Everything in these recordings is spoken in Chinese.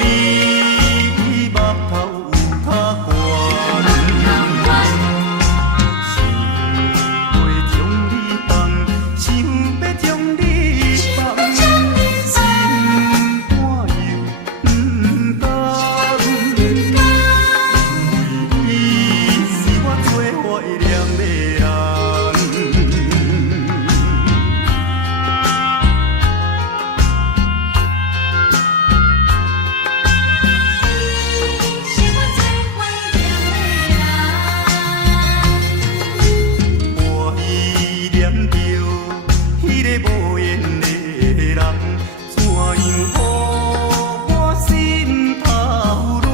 你目头有较悬，想袂将你放，想要将你放，心肝又不甘，因为你是我最怀念的人。我依念着迄个无缘的人，怎样予我心头乱？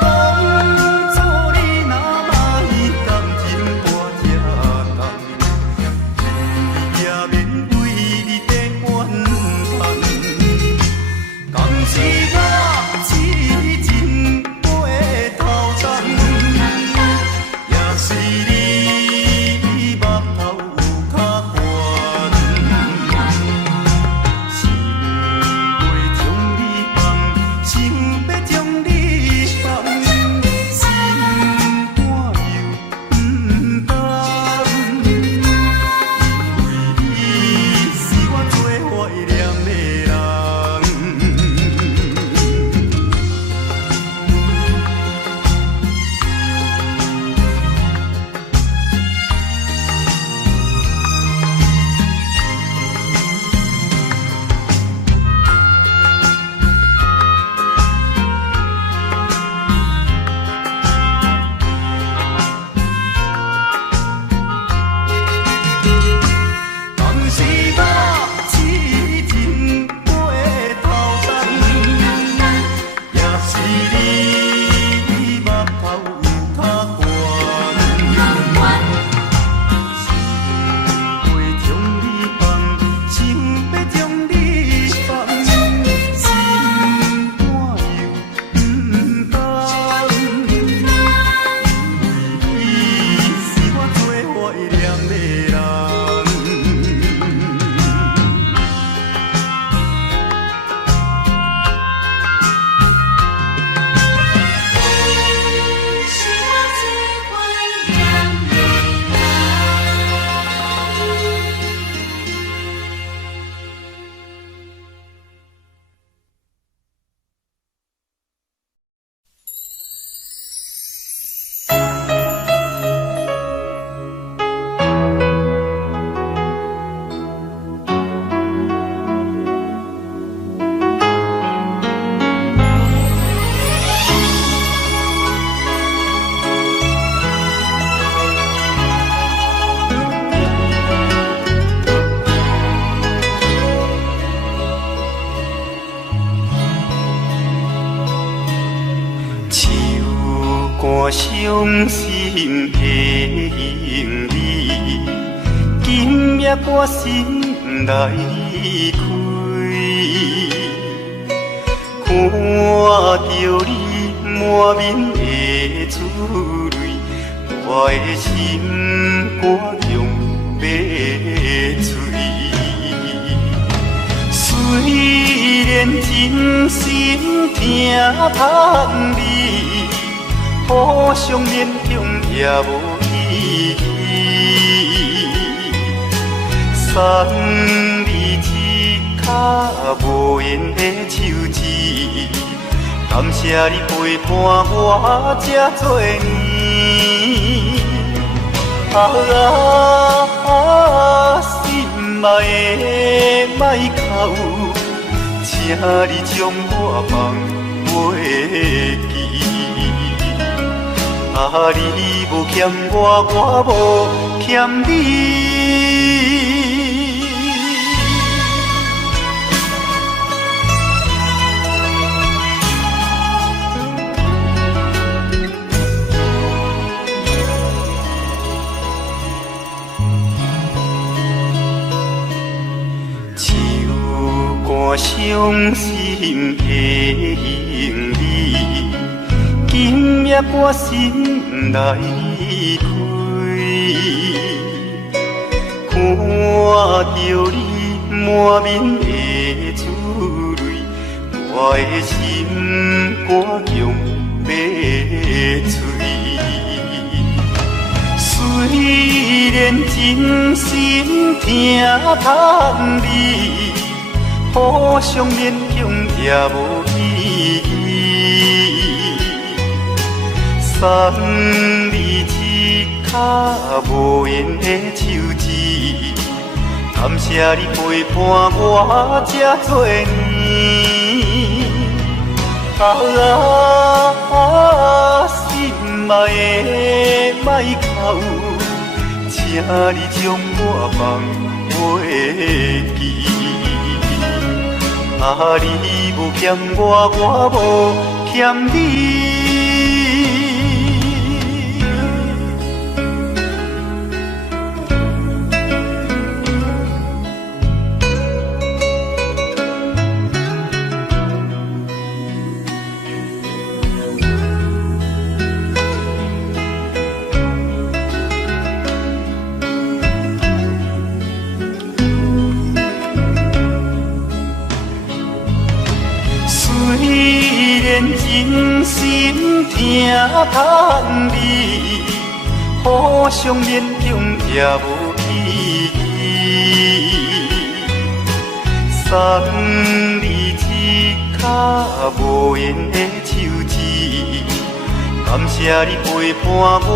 当初你若莫甘情我这甘，也免为你在怨叹。敢是我痴情过头重，也是你目头有较悬，想袂将你放，想要将你放，心肝又不甘，因为你是我最怀念的人。当时我痴情过头重，也是你目头有较悬，想袂将你放，想要将你放，心肝又不甘，因为你是我最怀念的人。我伤心的行李，今夜我心来开，看着你满面的珠泪，我的心肝强要碎。虽然真心疼盼你，互相勉强也无意义，送你一脚无缘的手指，感谢你陪伴我这多年。心爱的莫哭，请你将我放袂记。你无欠我，我无欠你。手汗伤心的行李，今夜我心来开，看着你满面的珠泪，我的心肝强要碎。虽然真心疼痛你，互相勉强也无意义。送你一卡无言的手指，感谢你陪伴我这多年。心爱的莫哭，请你将我放袂记。你无欠我，我无欠你。虽然真心疼痛你，互相勉强也无意义。送你一卡无言的手指，感谢你陪伴我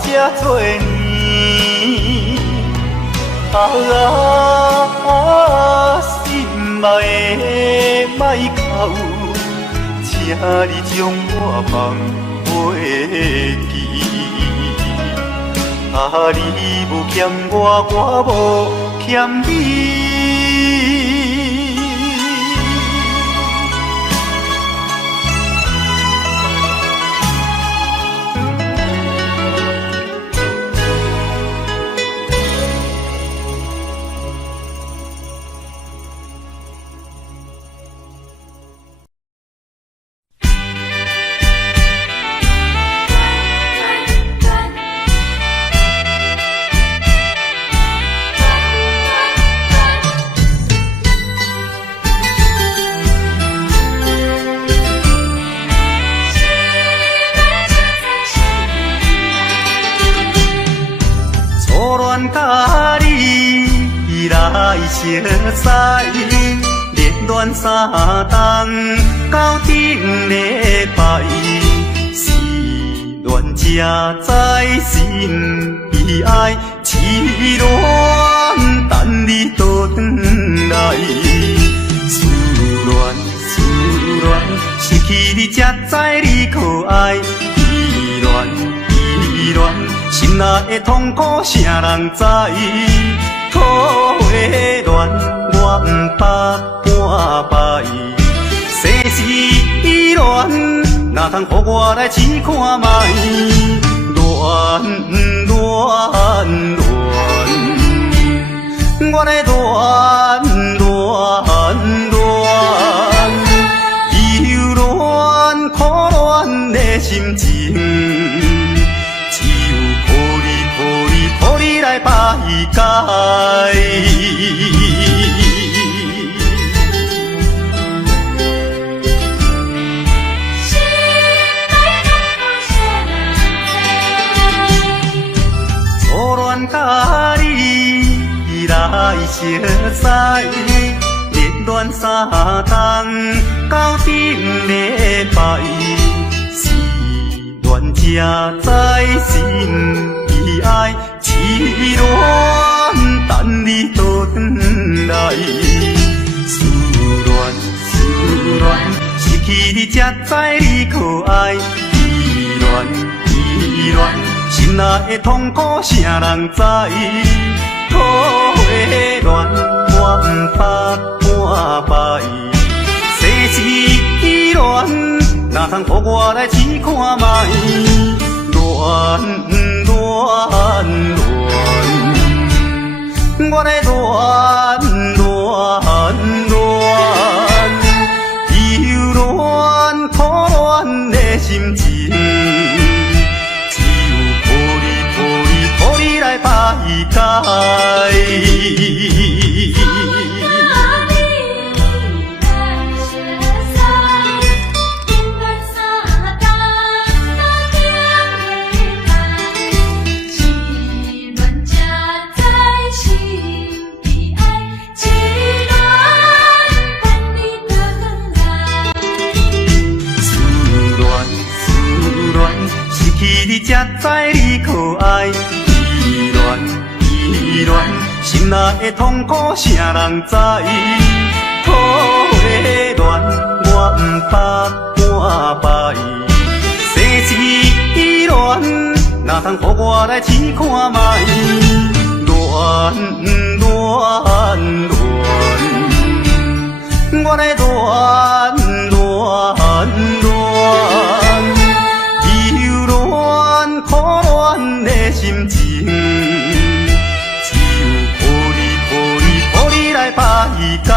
这多年。心爱的莫哭，请你将我放袂记。你无欠我，我无欠你。甲你来相识，恋恋三冬到顶礼拜，是恋才知心悲哀，痴恋等你倒转来，思恋失去你才知你可爱，依恋。心内的痛苦，谁人知？土的恋，我不怕半败。世事恋，哪通予我来试看卖？恋，我来恋，忧恋苦恋的心情。予你来排解。初恋甲你来相识，恋恋三冬到顶礼拜，是恋才知心悲哀。痴恋等你倒转来，思恋失去你才知你可爱，依恋心内的痛苦谁人知？土的恋我不怕半败，世事恋哪通予我来试看卖？恋，我来恋，忧恋苦恋的心情，只有予你来排解。才知你可爱，依恋，心内的痛苦啥人知？土的恋，我不捌半摆。生死恋，哪通予我来试看卖？恋，我来忧恋苦恋的心情，只有抱你来排解。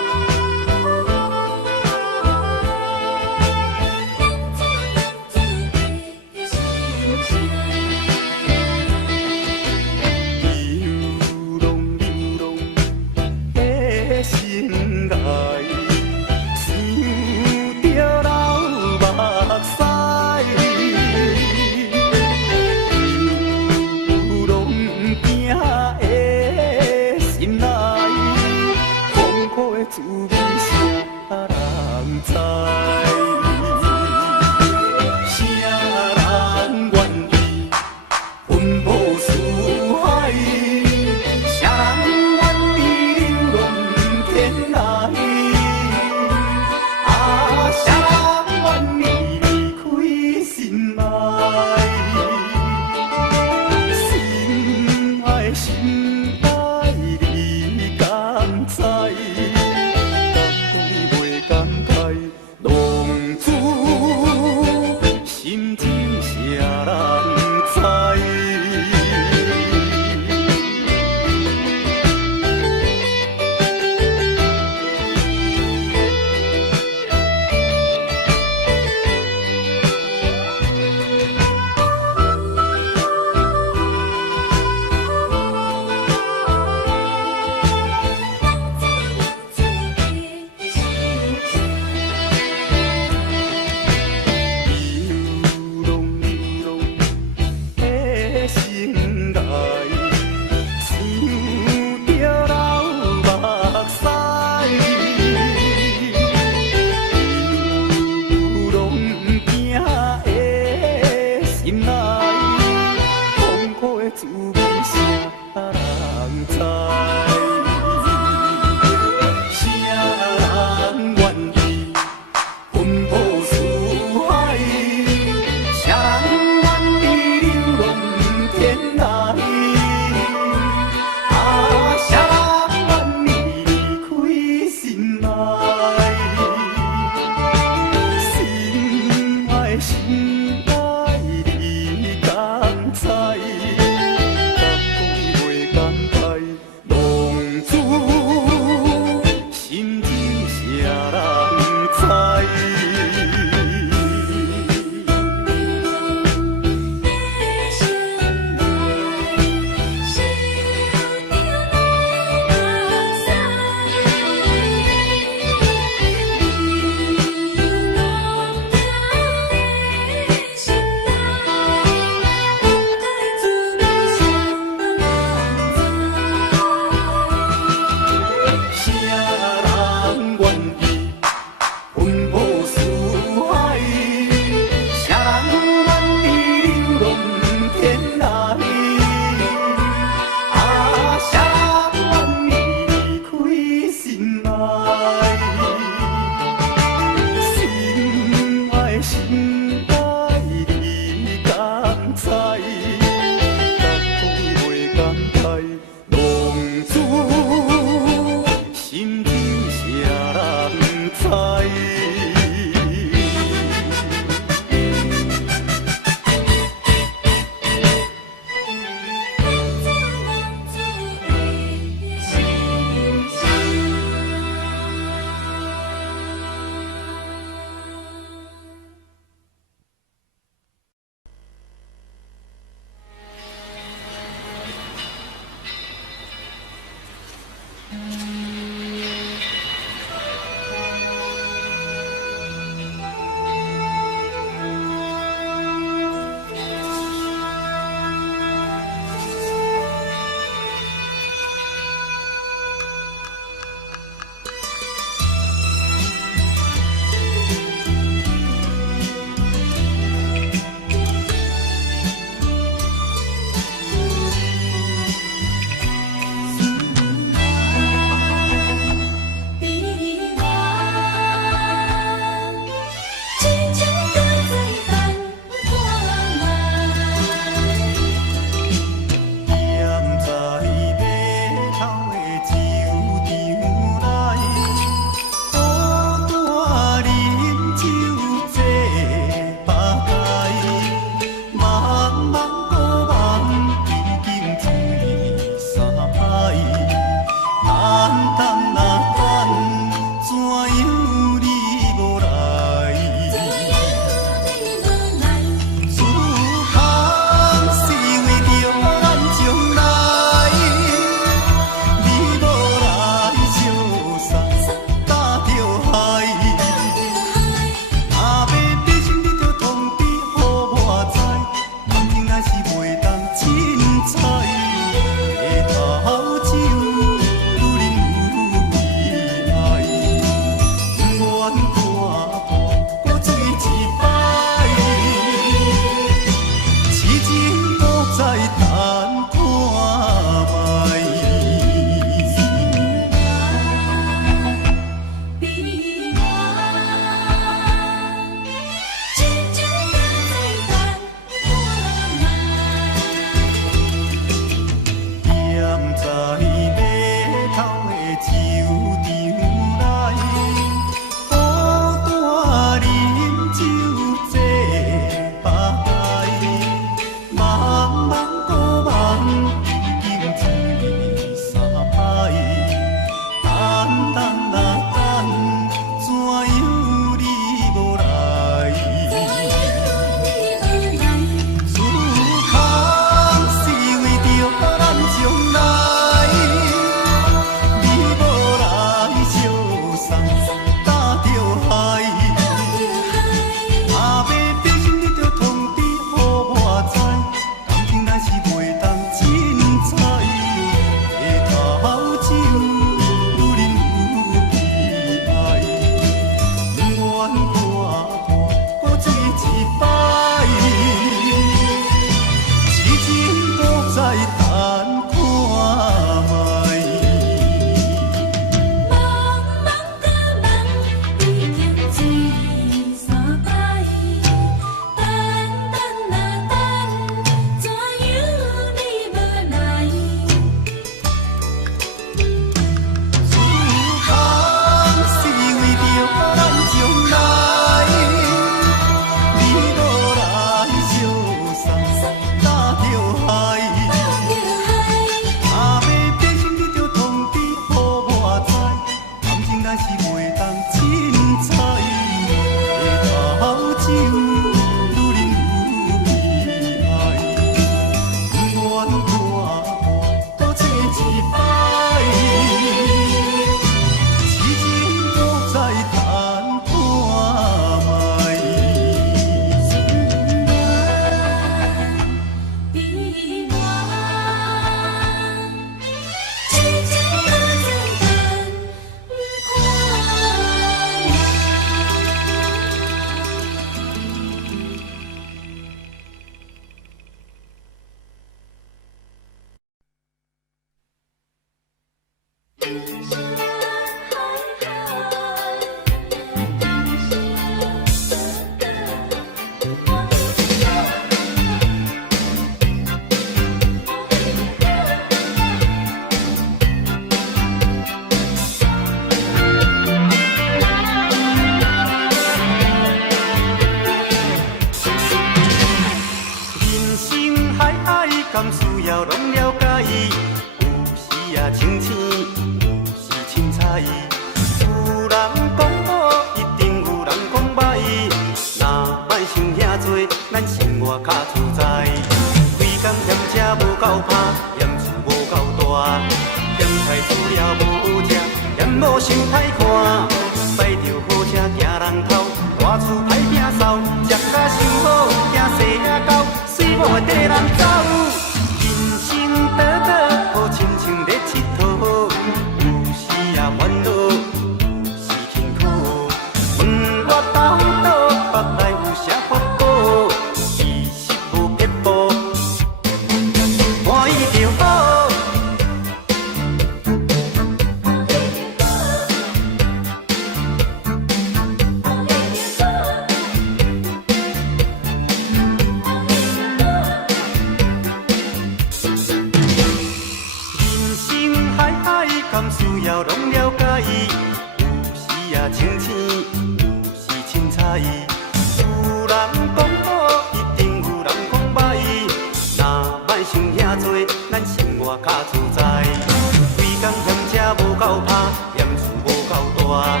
大，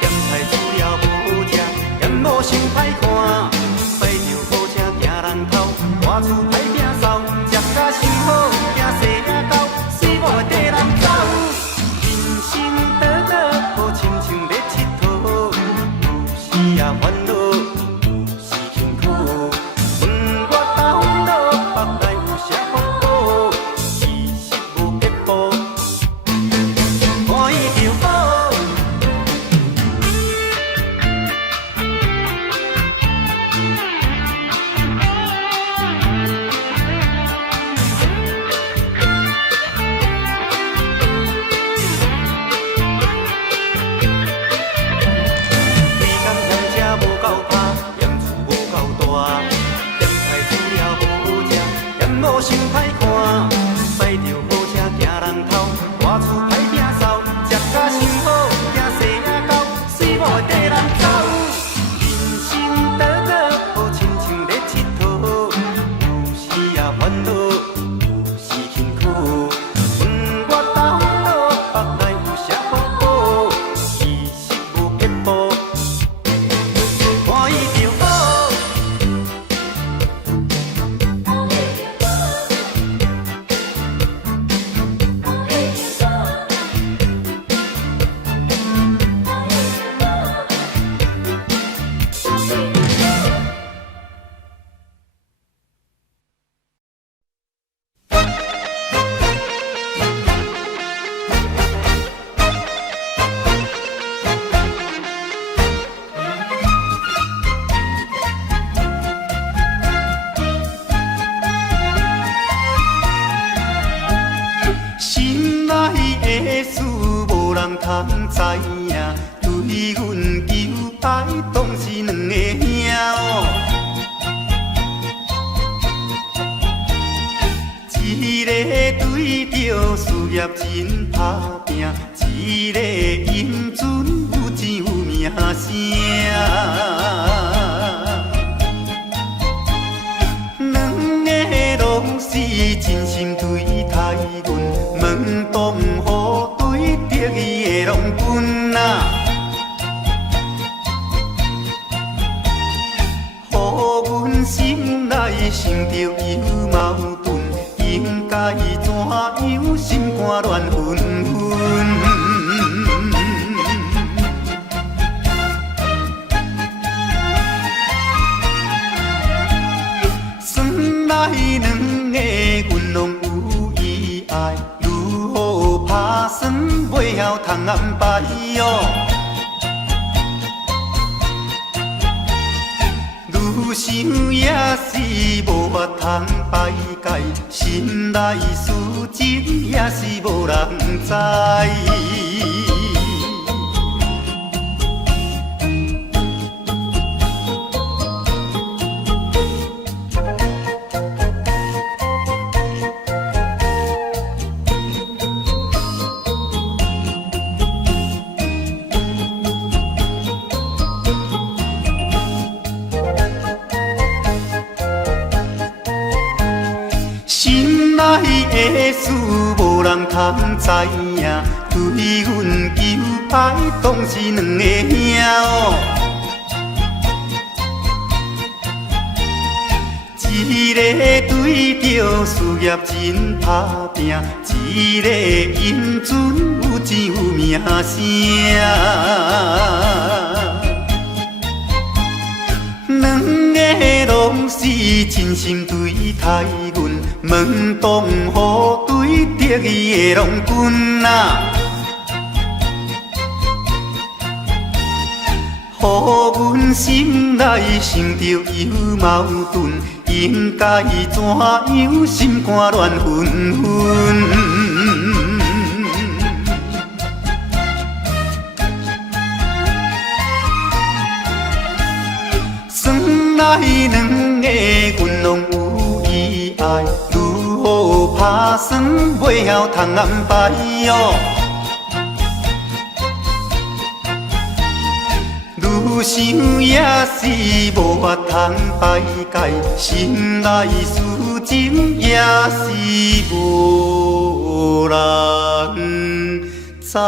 咸菜煮了无食，眼某伤歹看。拜着好车行人头，大厝歹摒扫，食甲伤好，惊细仔狗，死某会跟人走。人生短短，好亲像咧佚佗，有时也烦恼，有时辛苦。问我到老，腹内有啥法宝？其实无撇步，看伊就好。某伤歹看，拜着好车行人头，大厝歹摒扫，食甲伤好，惊细仔狗，死某会跟人走。人生短短，好亲像咧佚佗，有时也烦恼，有时辛苦。问我到老，腹内有啥法宝？其实无撇步，看伊就好。心内的事无人通知影，对阮求爱当是两个兄哦。一个对着事业真打拼，一个因准有钱有名声。两个拢是真心对待阮，门当户对得意的拢分啊。予阮心内想着有矛盾，应该怎样心肝乱纷纷。算来两个阮拢有意爱，如何打算袂晓通安排哦。愈想也是无法通排解，心内事情也是无人知。心内的事无人通知影，对阮求爱当是两个兄哦。一个对着事业真打拼，一个因准有钱有名声。两个拢是真心对待阮，门当户对得意的拢分啊。予阮心内想着有矛盾，应该怎样心肝乱纷纷。算来两个阮拢有意爱，如何打算袂晓通安排哦。愈想也是无法通排解，心内事情也是无人知。知。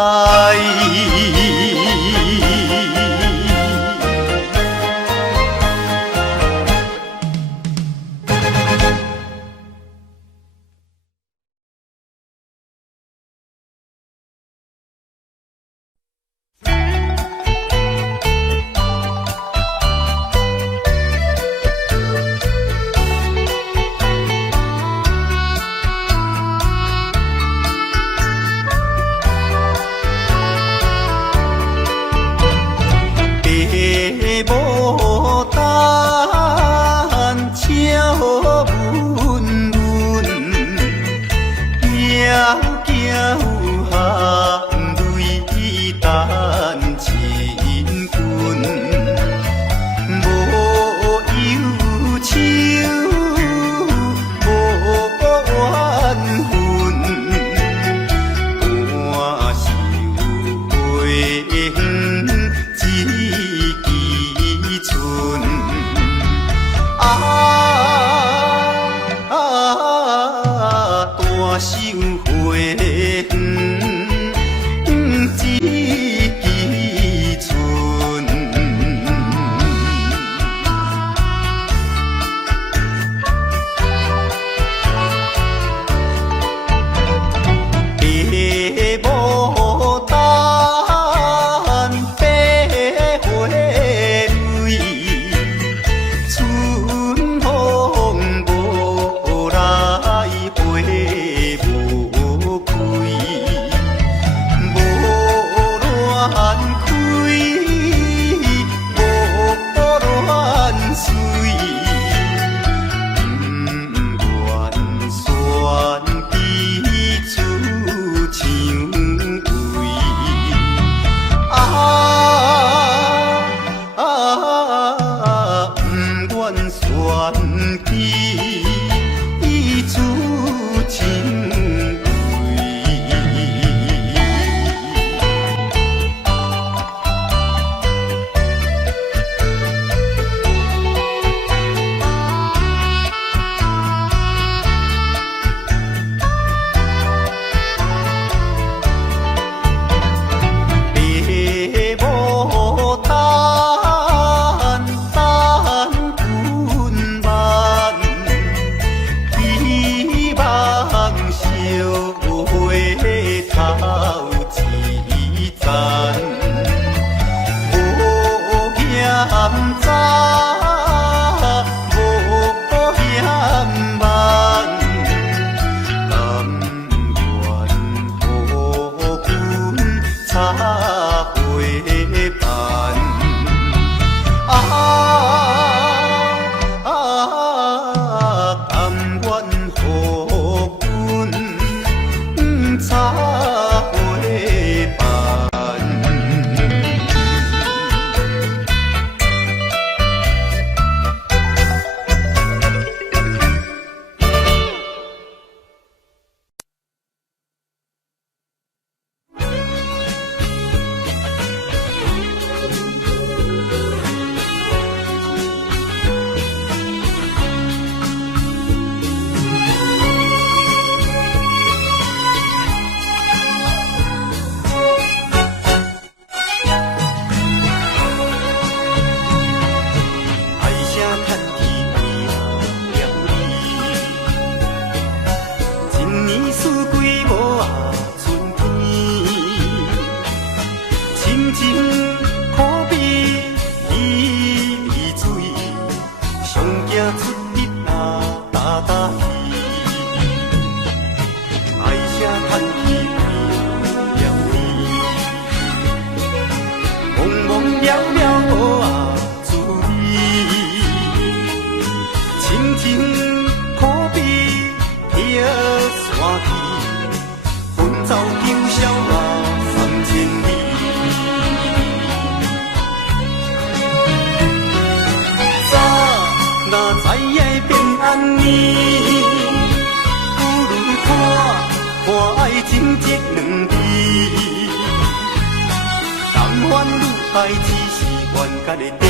爱只是冤家的电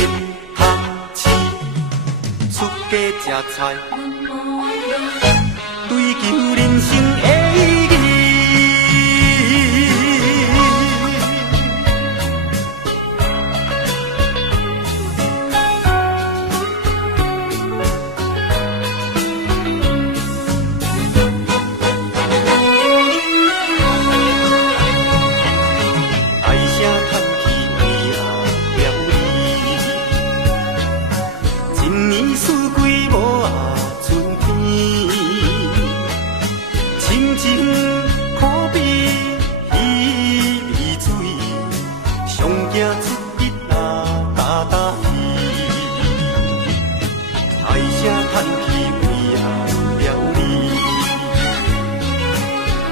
汤匙，出家吃菜，追求人生的意义。上行出日啊，搭搭戏，唉声叹气为啊了你，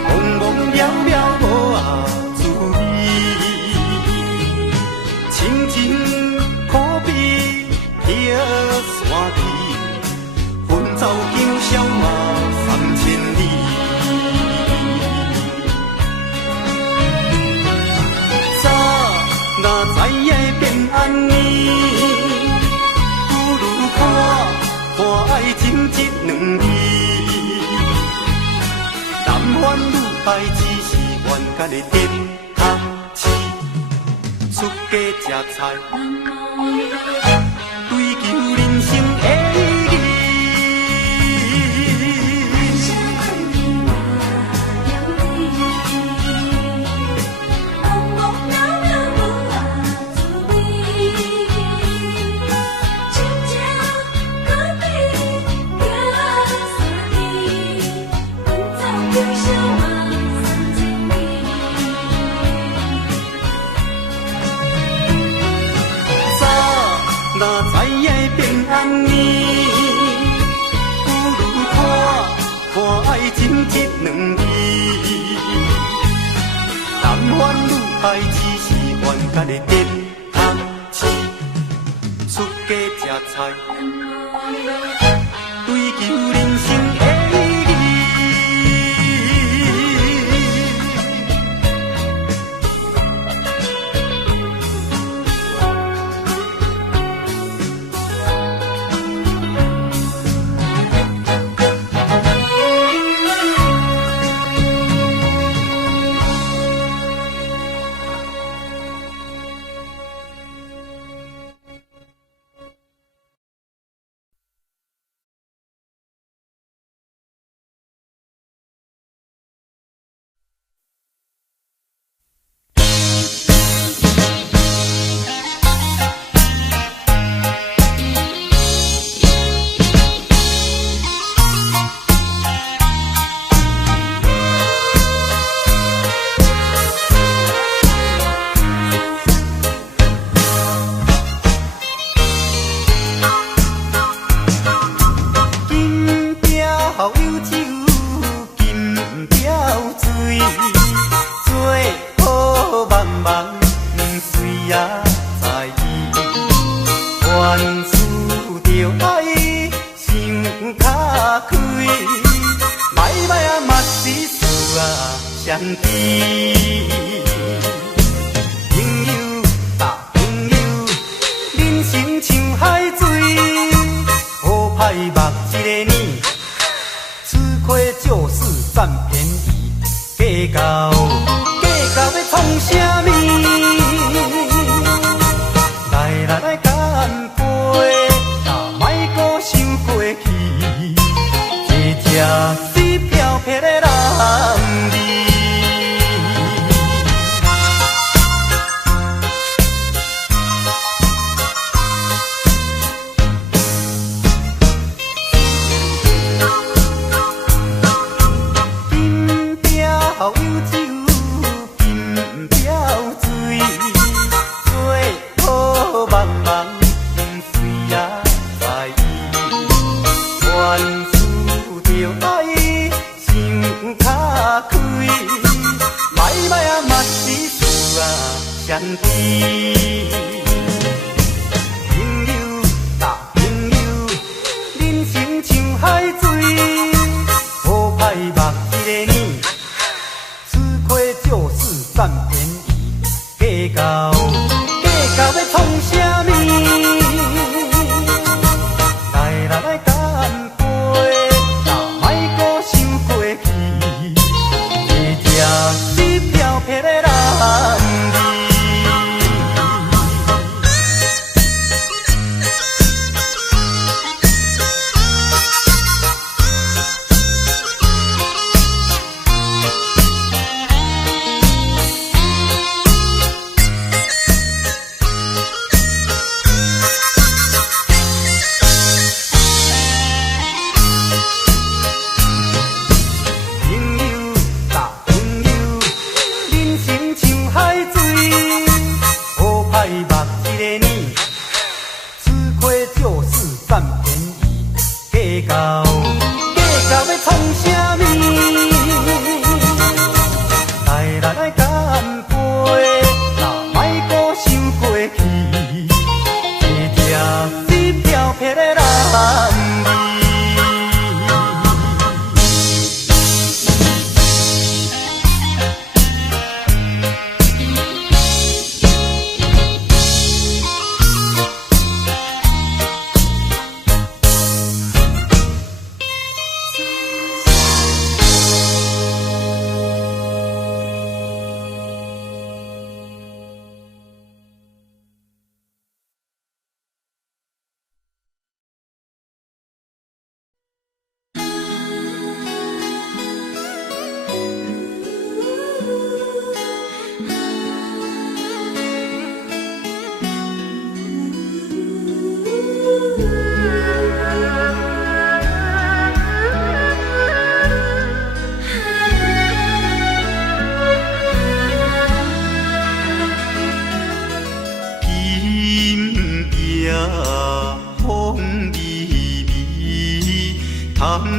茫茫渺渺无啊滋味，亲亲可比迄山低，分走今宵嘛3000里。若知影变安尼，不如看爱情这两字。男欢女爱只是愿甲你点头市，出家吃菜，追求人生的意义。若知影变安尼，不如看爱情这两字。男欢女爱只是愿甲你点头市，出家吃菜，追求人生的意义。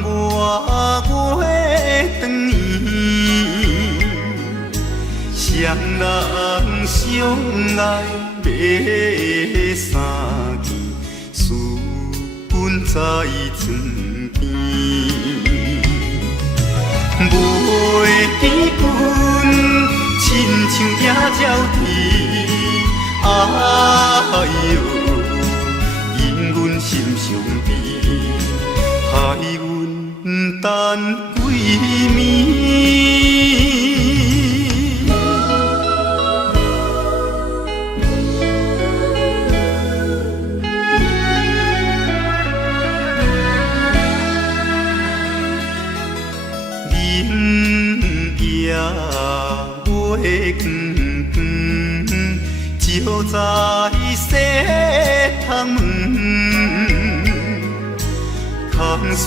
我月长年，双人相爱要三更，思阮在床边，袂记阮亲像野鸟啼，哎呦，因阮心伤悲。害阮等几暝，日夜月光，照在西窗门。空思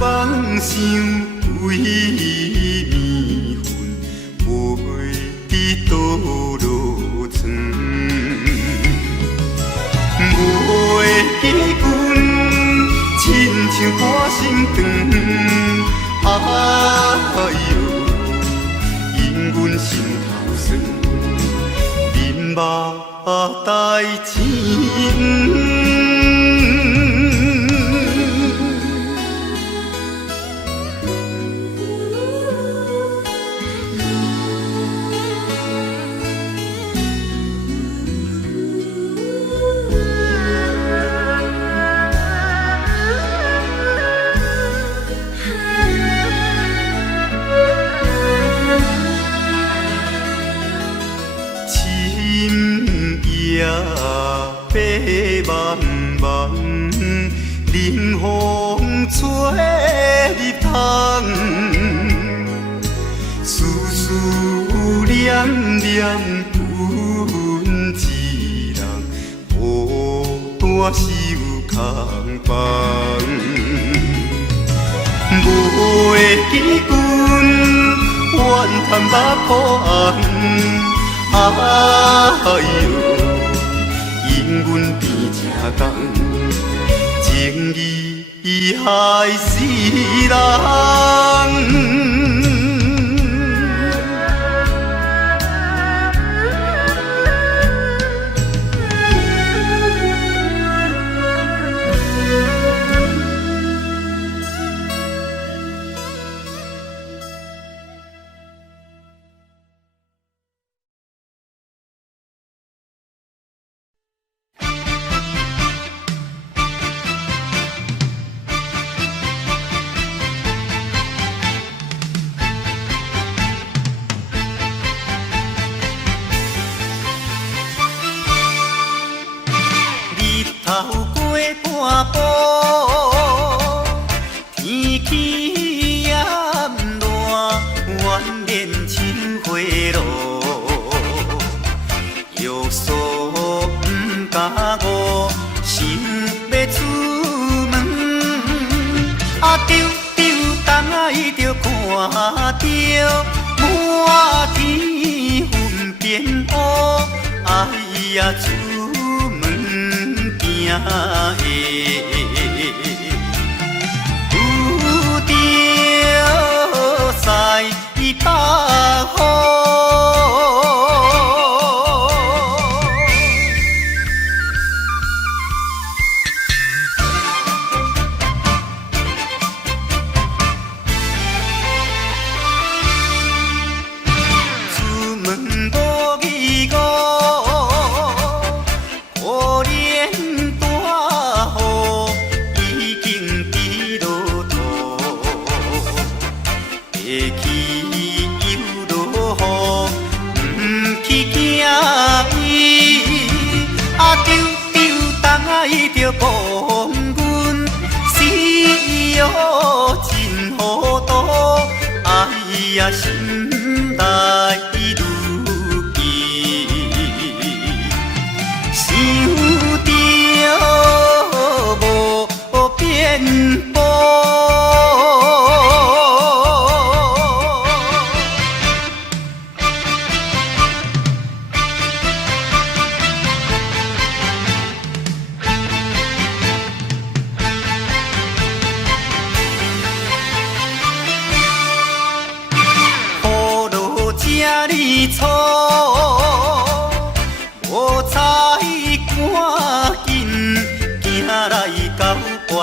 梦想为暝昏，袂记倒落床。袂记阮亲像歌声长，哎呦，因阮心头酸，面目带情。夜白茫茫，冷风吹入窗，思思念念阮一人，孤单是有空房。袂记阮怨叹目苦红，哎呦。因阮变正重，情义害死人。头过半步，天气炎热，怨念秋花落，约束不敢误，想要出门，丢东爱着看着满天云变乌，哎呀！有着西北风。出门无义务。着讲阮死哦真糊涂，哎呀心内如记，想着无变步。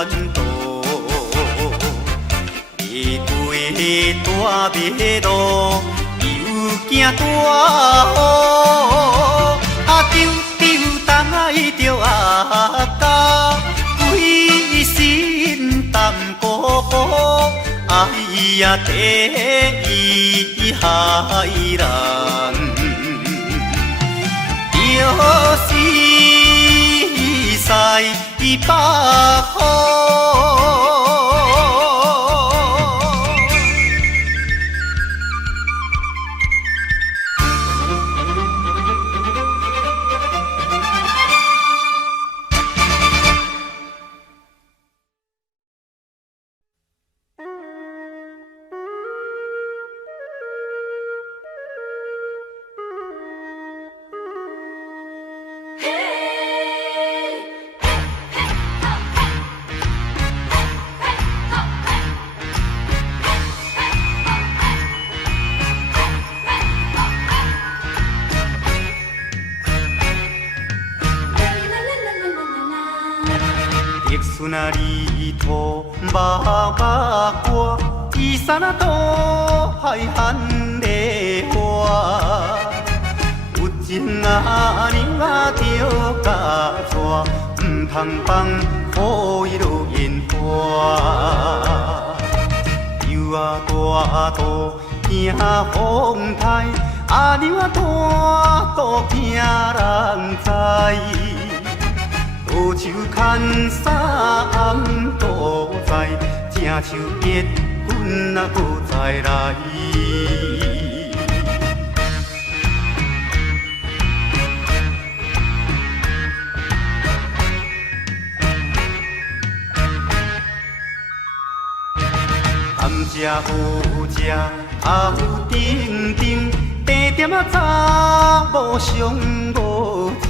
怨道。玫瑰大马路，又惊大雨。丢丢东来着阿家，规身淡薄薄。哎呀，第一害人，就是西北风。孙啊，里头马歌，伊山啊都海罕的花。有情啊，娘啊着嫁娶，唔通放予伊落烟花。油啊大肚惊风台，啊娘啊大肚惊人知。无手牵衫都在，正像结婚啊，搁再来。甘蔗好食，也有丁丁，茶店啊查某上无情。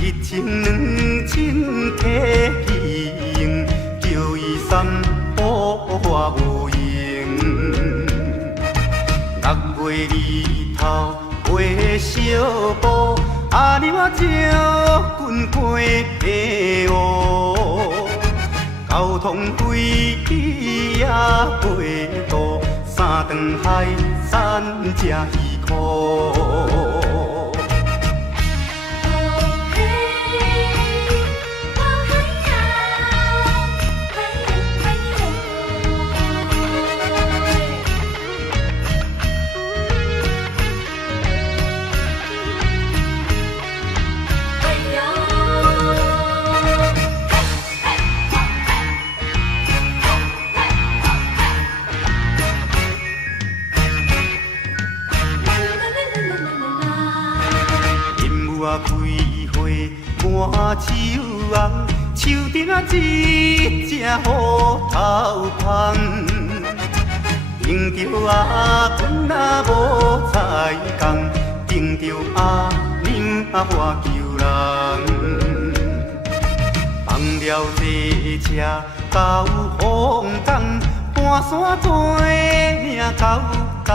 一千两千客去叫伊三宝我有用。6月里头买小布，阿娘啊招棍过地乌。交通费也过度，3顿海产才2箍。开花满手红，树顶啊一只虎头蜂。盯着阿公啊无彩工，盯着阿娘啊我求人。放了这车到风港，半山做命到台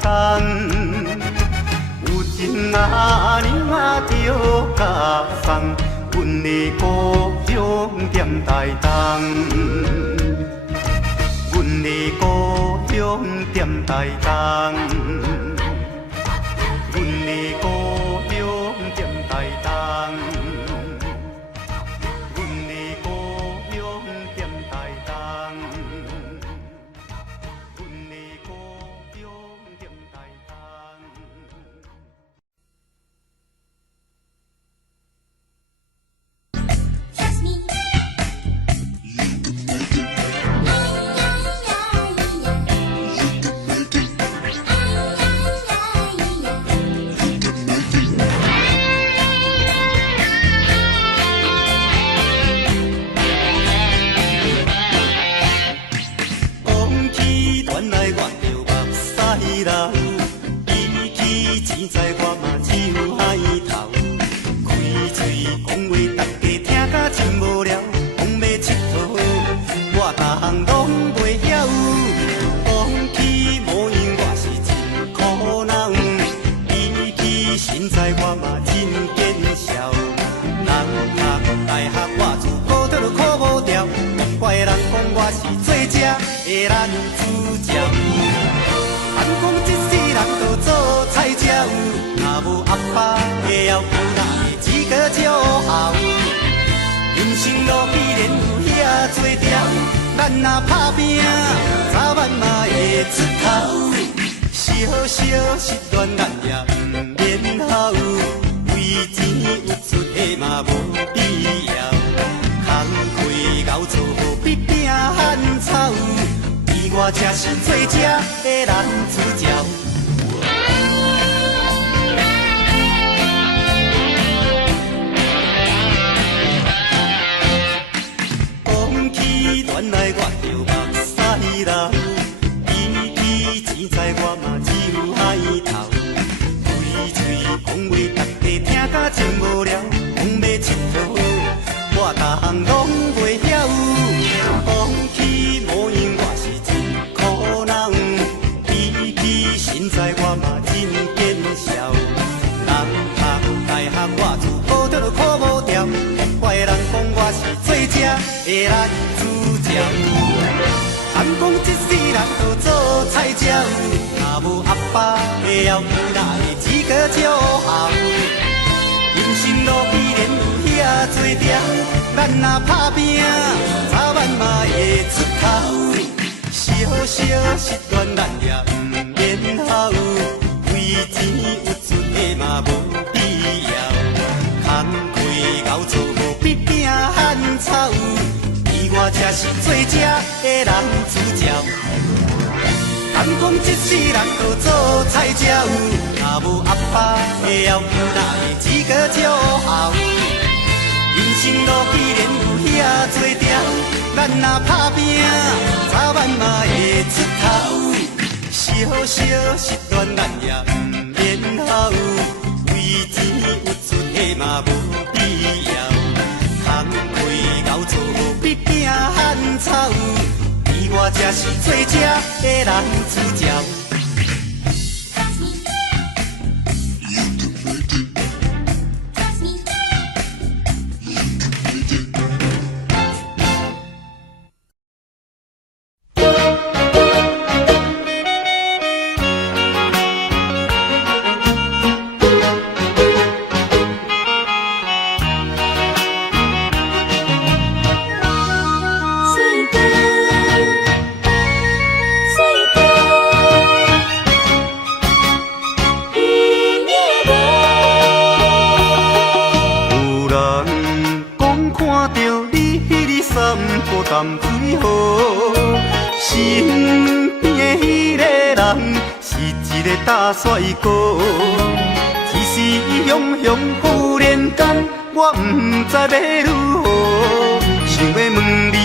东。有情啊娘啊着嫁送，阮的故乡踮台东。阮的故乡踮台东。阮的故乡踮台东。阮的故乡踮台东。阮的故乡踮台东。若打拼，早晚嘛会出头。小小失恋咱也不免好，为钱有出的嘛无必要。空开熬做必拼汉草，伊我才是最正的男主角。讲起恋爱我就目屎流，比起钱财我嘛只有海头。嘴嘴讲话大家听甲真无聊，讲要佚佗我逐项拢袂晓。讲起模样我是真苦恼，比起身材我嘛真见笑。人读大学我自考得考无条，怪人讲我是最正的男主角。谈讲一世人都做菜鸟，若无阿爸的后，哪会资格祝后？人生路依然有遐多条，咱若打拼，早晚嘛会出头。小小失恋咱也不免好，为钱有出的嘛无必要。空开熬做无必拼汉草，伊我才是最正的男主角。谈讲一世人都做菜鸟，若无阿爸的后，哪会资格祝后？人生路依然有遐多条，咱若打拼，早晚嘛会出头。小小失恋咱也不免好，为钱有出的嘛无必要。空开熬做必拼汉草，伊我才是最正的男主角。淡水河，身边的迄个人是一个大帅哥。一时雄雄，忽然间我不知要如何，想要问你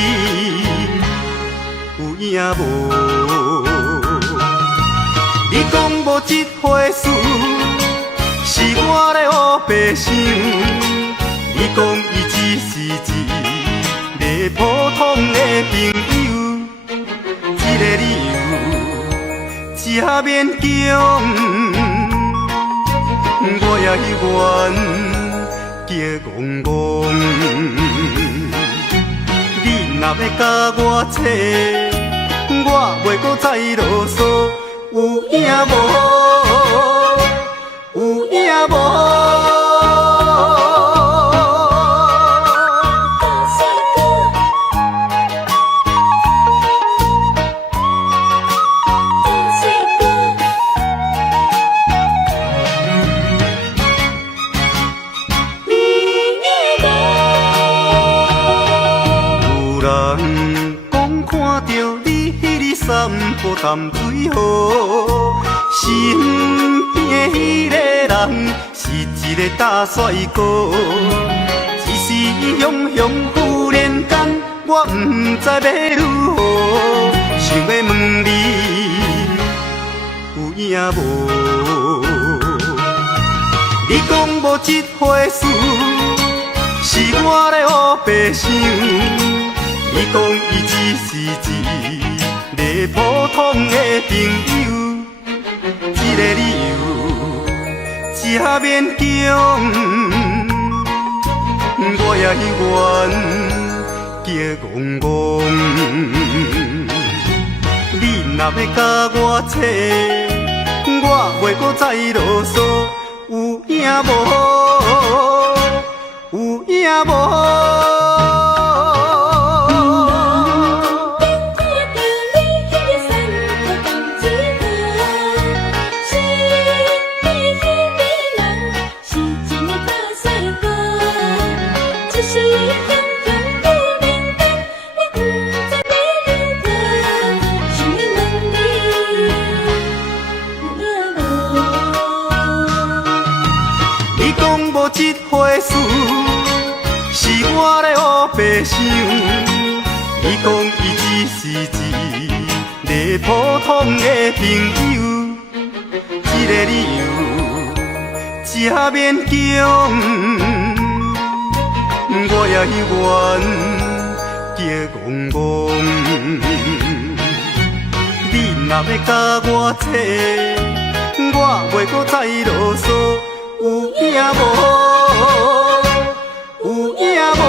有影无？你讲无这回事，是我咧胡白想。你讲伊只是一个普通的朋友，这个理由真勉强，我也愿叫戆戆。你若要甲我扯，我袂搁再啰嗦，有影无？有影无？散步淡水河，身边的迄个人是一个大帅哥。一时雄雄，忽然间我不知要如何，想要问你有影无？你讲无这回事，是我咧胡白想。你讲伊只是一个普通的朋友，这个理由真勉强，我也愿叫戆戆。你若要甲我扯，我袂搁再啰嗦，有影无？有影无？无一回事，是我的黑白想。伊讲伊只是一个普通的朋友，这个理由真勉强。我也许愿叫戆戆，你若要甲我扯，我袂搁再啰嗦，有影无？有影无？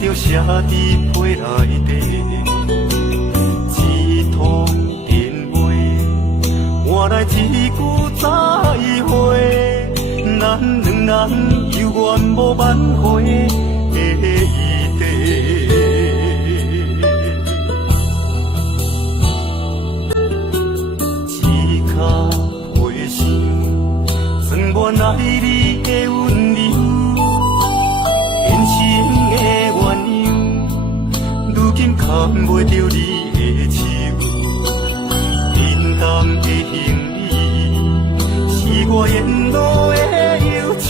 就写伫被内底，一通电话换来一句再会，咱两人犹原无挽回的余地。一脚回想，装满爱你的温柔。牵袂着你的手，平淡的行李是我沿路的忧愁，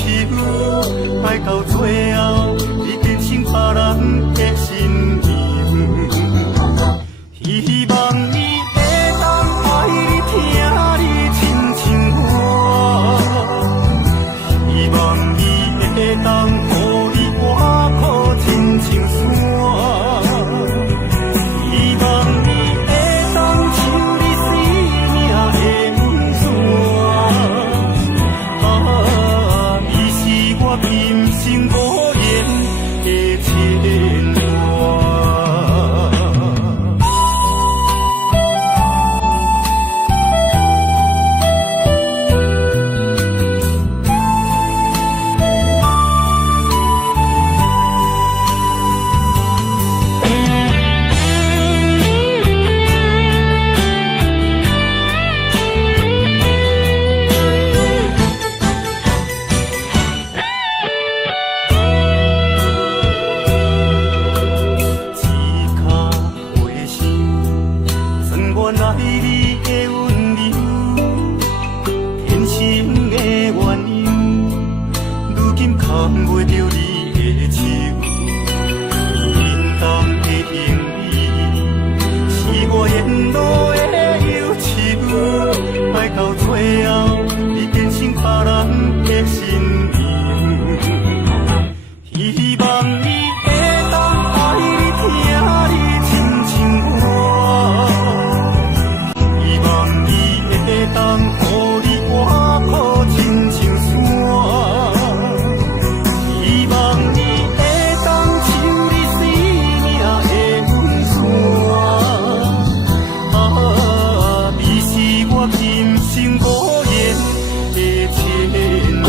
爱到最后你变成别人的新娘。希望你会当爱你听你亲像我，希望你会当予你活抱亲像山。我今生无言的牵挂。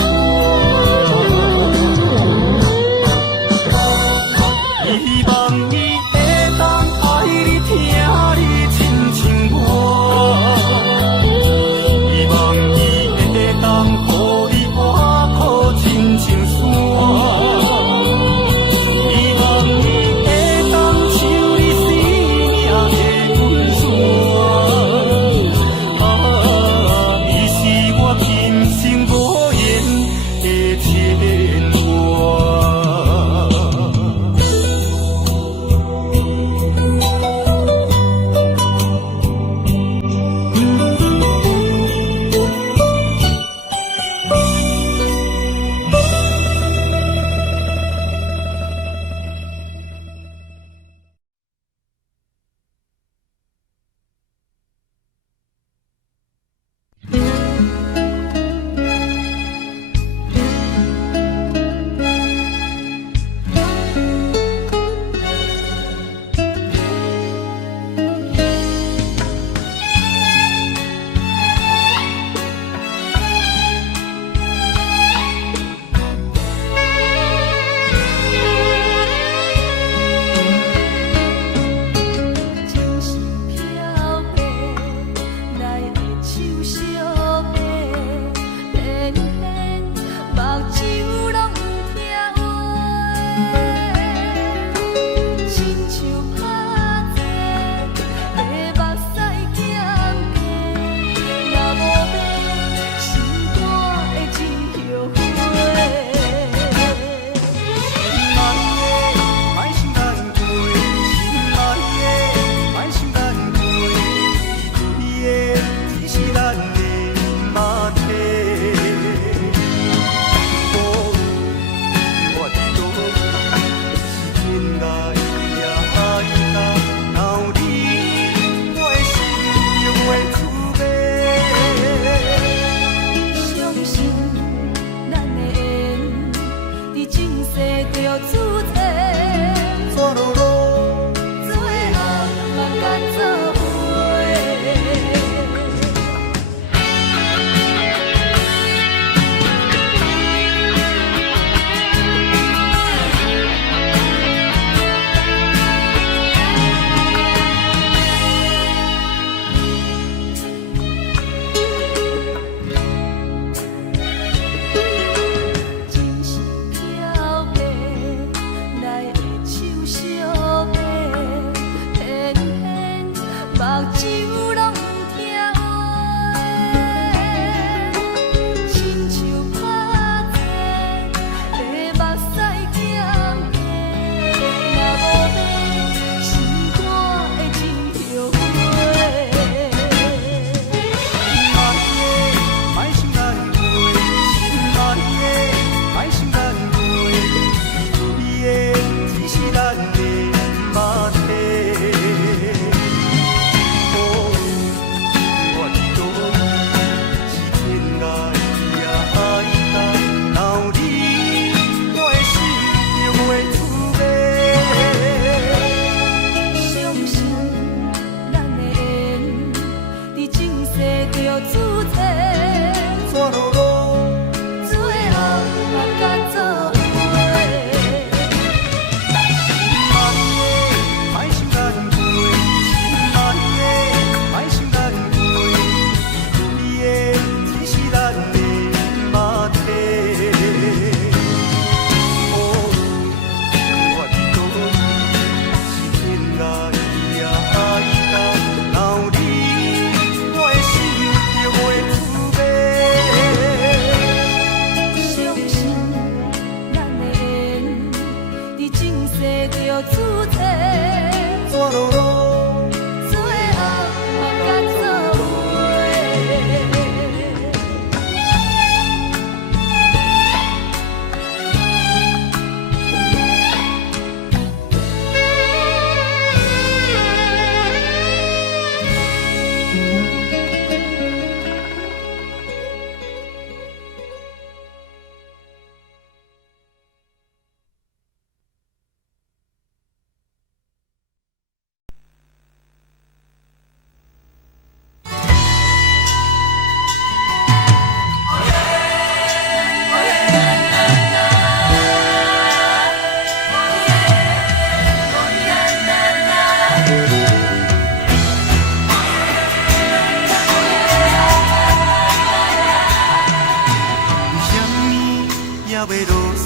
也袂落雪，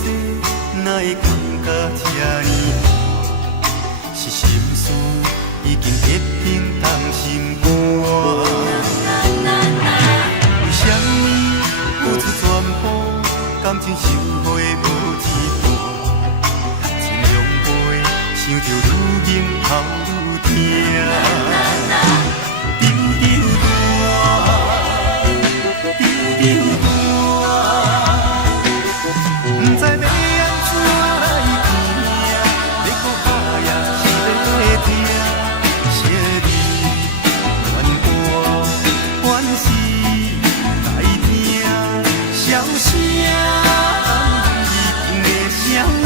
哪会感觉这呢寒？是心事已经结冰冻心肝。为什么付出全部，感情收回无一半？情浓杯，想着愈凝头愈痛。丢丢大，丢丢大。不知要安怎来行，要搁打也是要听，惜你怨我怨是来听，笑声已经会声名，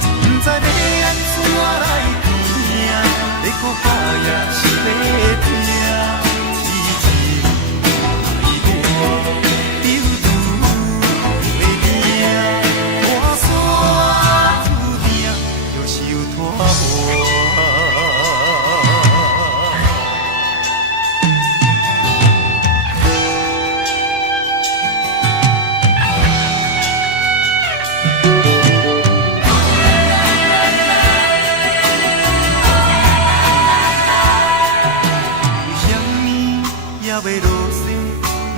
不知要安怎来行，要搁打也是要听。也袂落雪，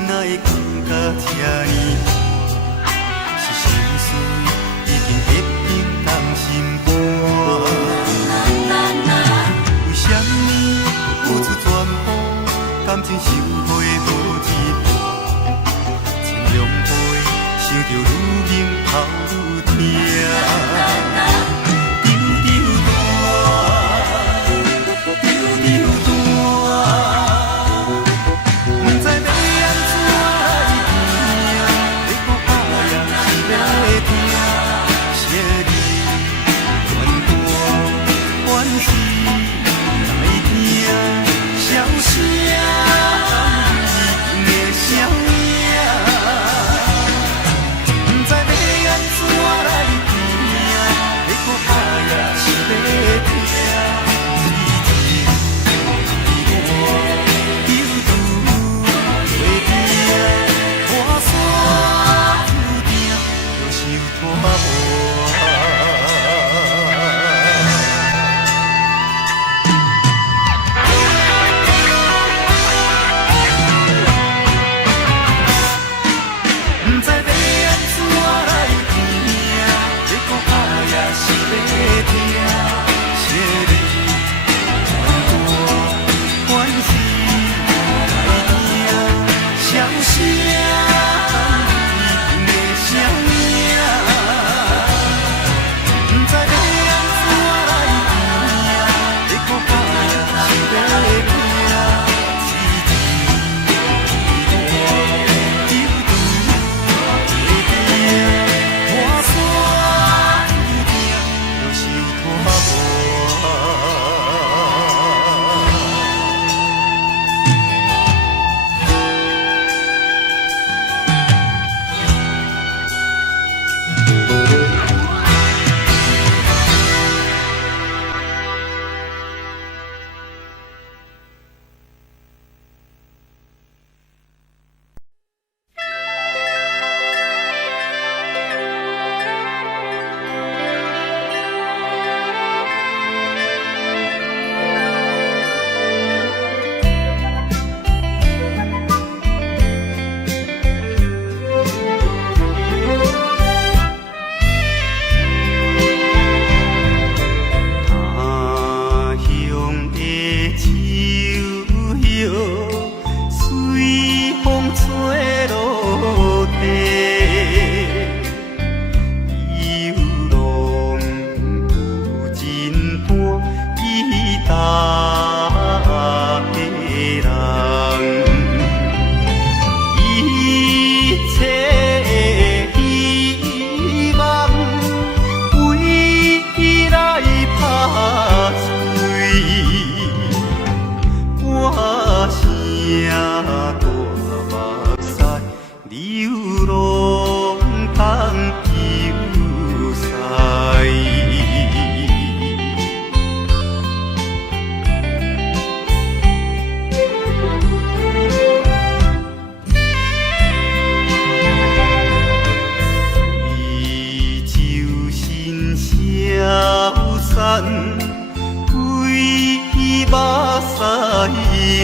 哪会感觉这呢寒？是心事已经结冰冻心肝。为什么付出全部，感情收回无一半？情浓杯，想着愈凝头愈痛。笑声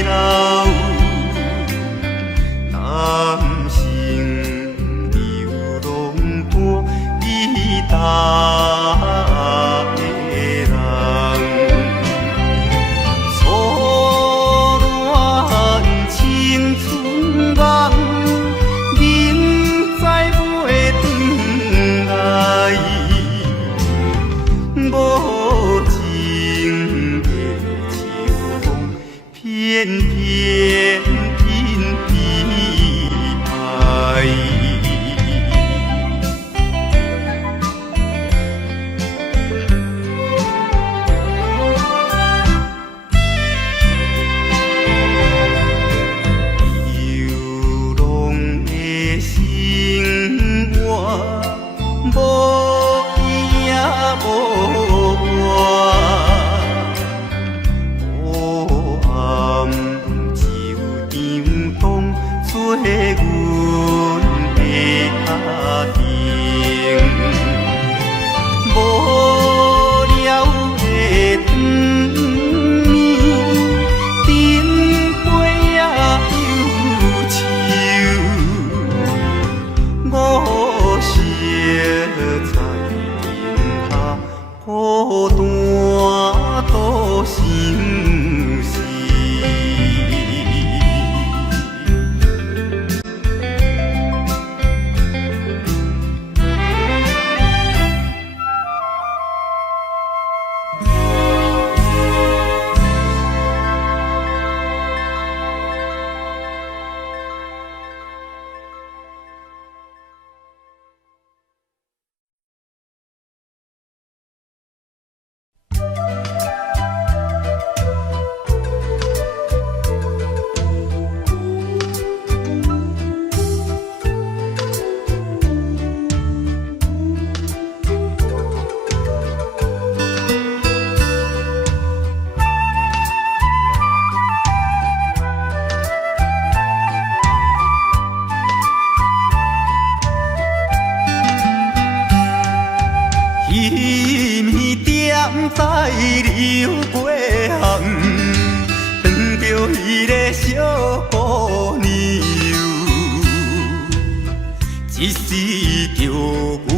老，男性流浪多伟大的人，错乱青春梦，人再袂转来。无情的秋风，偏偏引悲哀。流浪的生活，无伊也无我，黑暗就场当做阮的家庭，无聊的长暝，灯火也忧愁。我惜在灯下孤单多心事。在流过巷，撞着迄个小姑娘，一时叫阮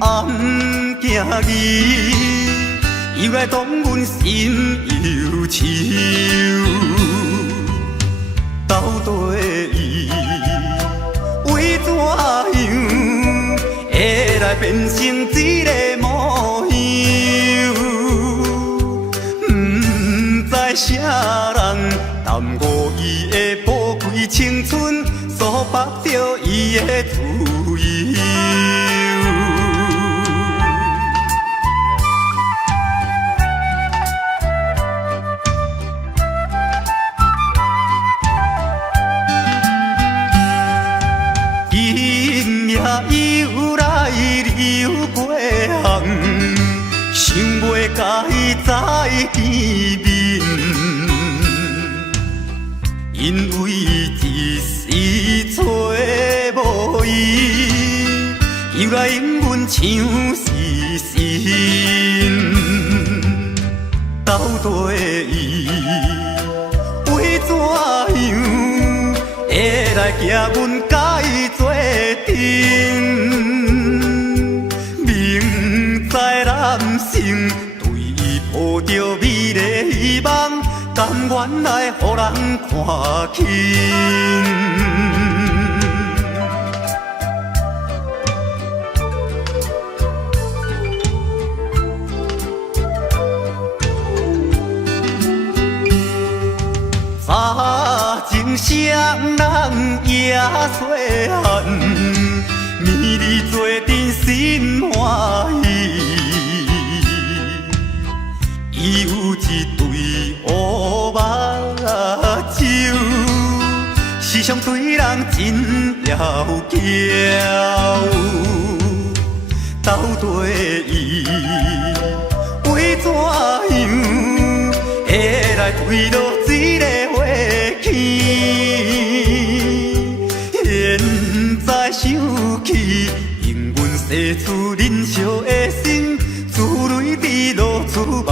暗惊疑，又来当阮心忧愁。到底伊为怎样会来变成这个模样？啥人耽误伊的宝贵青春，束缚着伊的自由。今夜又来流过巷，想袂甲伊再见面。因为一时找无伊，又来因阮抢死心。到底伊为怎样会来惊阮甲伊做阵？明知男性对伊抱着美丽希望，甘愿来予人看轻。早情双人也细汉，绵里做阵心欢喜。伊有一对乌目睭，时常对人真妖娇。到底伊为怎样会来推落这个花期？现在想起，因阮逝去年少的心，珠泪滴落出目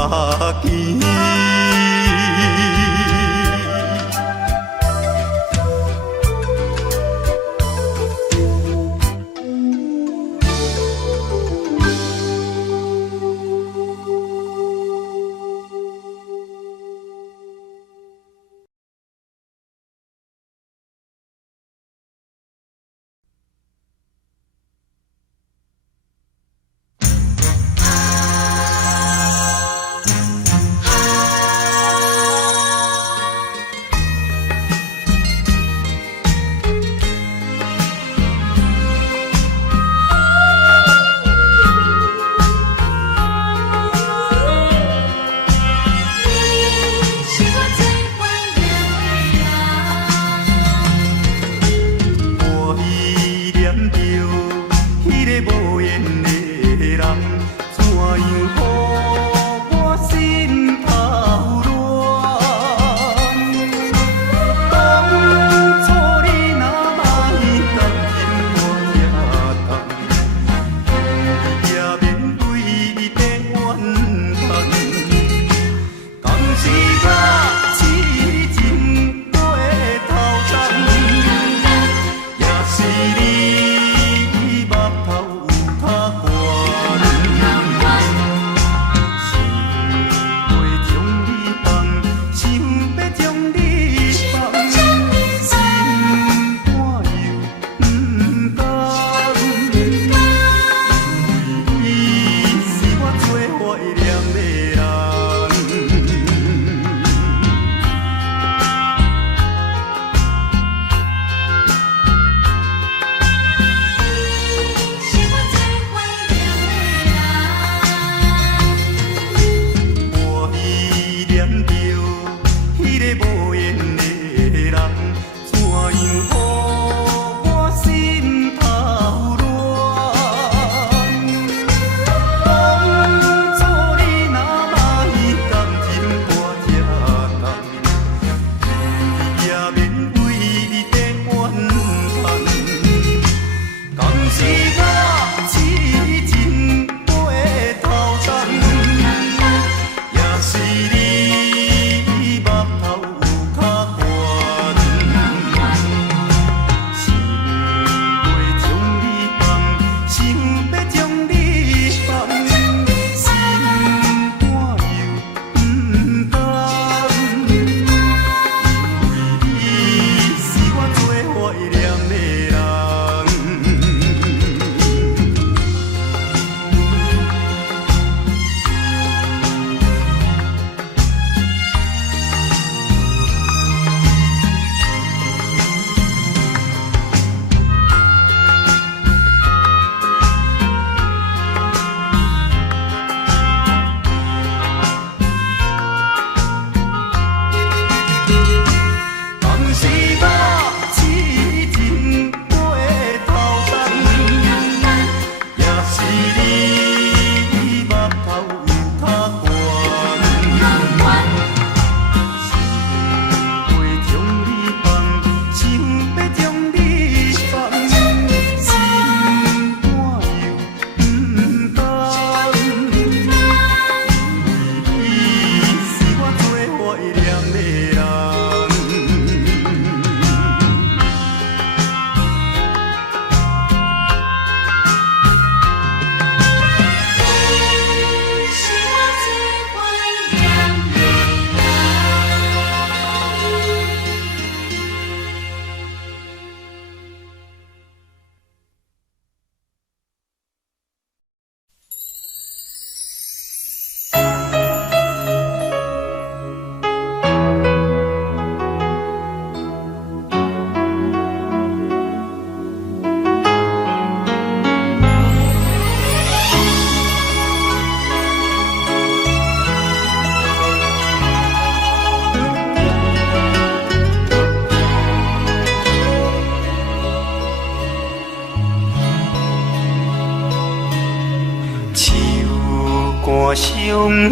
我伤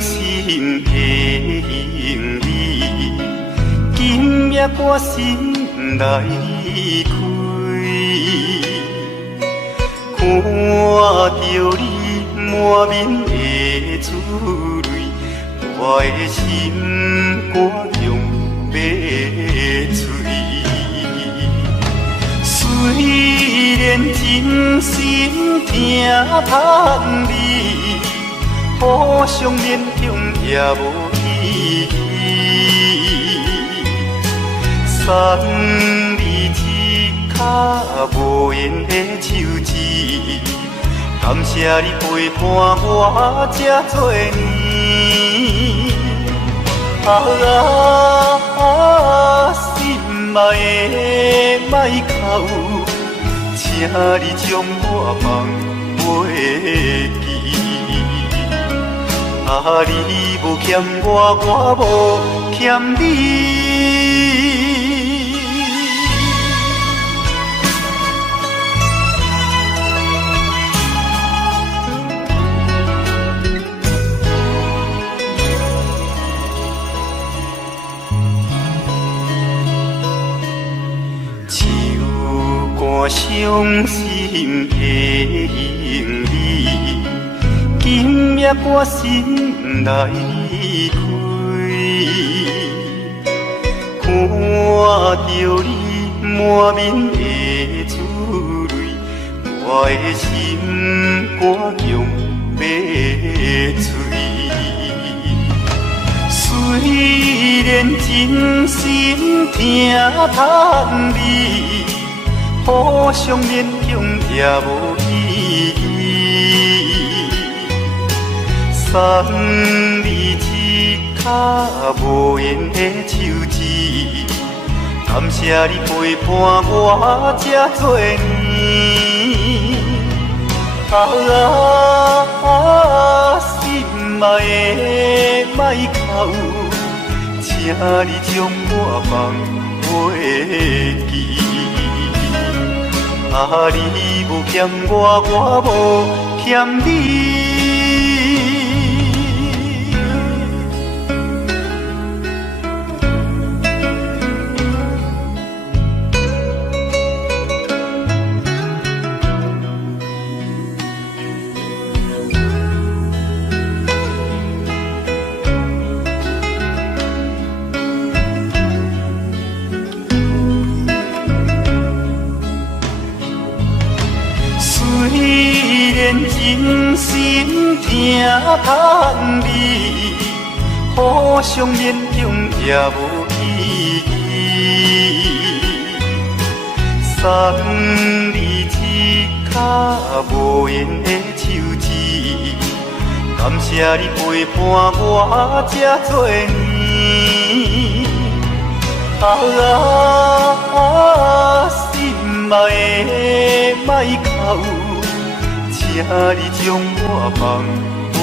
心的行李，今夜我心来开，看着你满面的珠泪，我的心肝强要碎。虽然真心疼盼你，互相勉强也无意义。送你一卡无言的手指，感谢你陪伴我这多年。心爱的莫哭，请你将我放袂记。你无欠我，我无欠你。我伤心的行李，今夜我心来开，看着你满面的珠泪，我的心肝强要碎。虽然真心疼盼你，互相勉强也无意义。送你一卡无言的手指，感谢你陪伴我这多年。心爱的莫哭，请你将我放袂记。你无欠我，我无欠你。虽然真心疼盼你，互相勉强也无意义。送你一卡无言的手指，感谢你陪伴我这多年。心爱的莫哭，请你将我放袂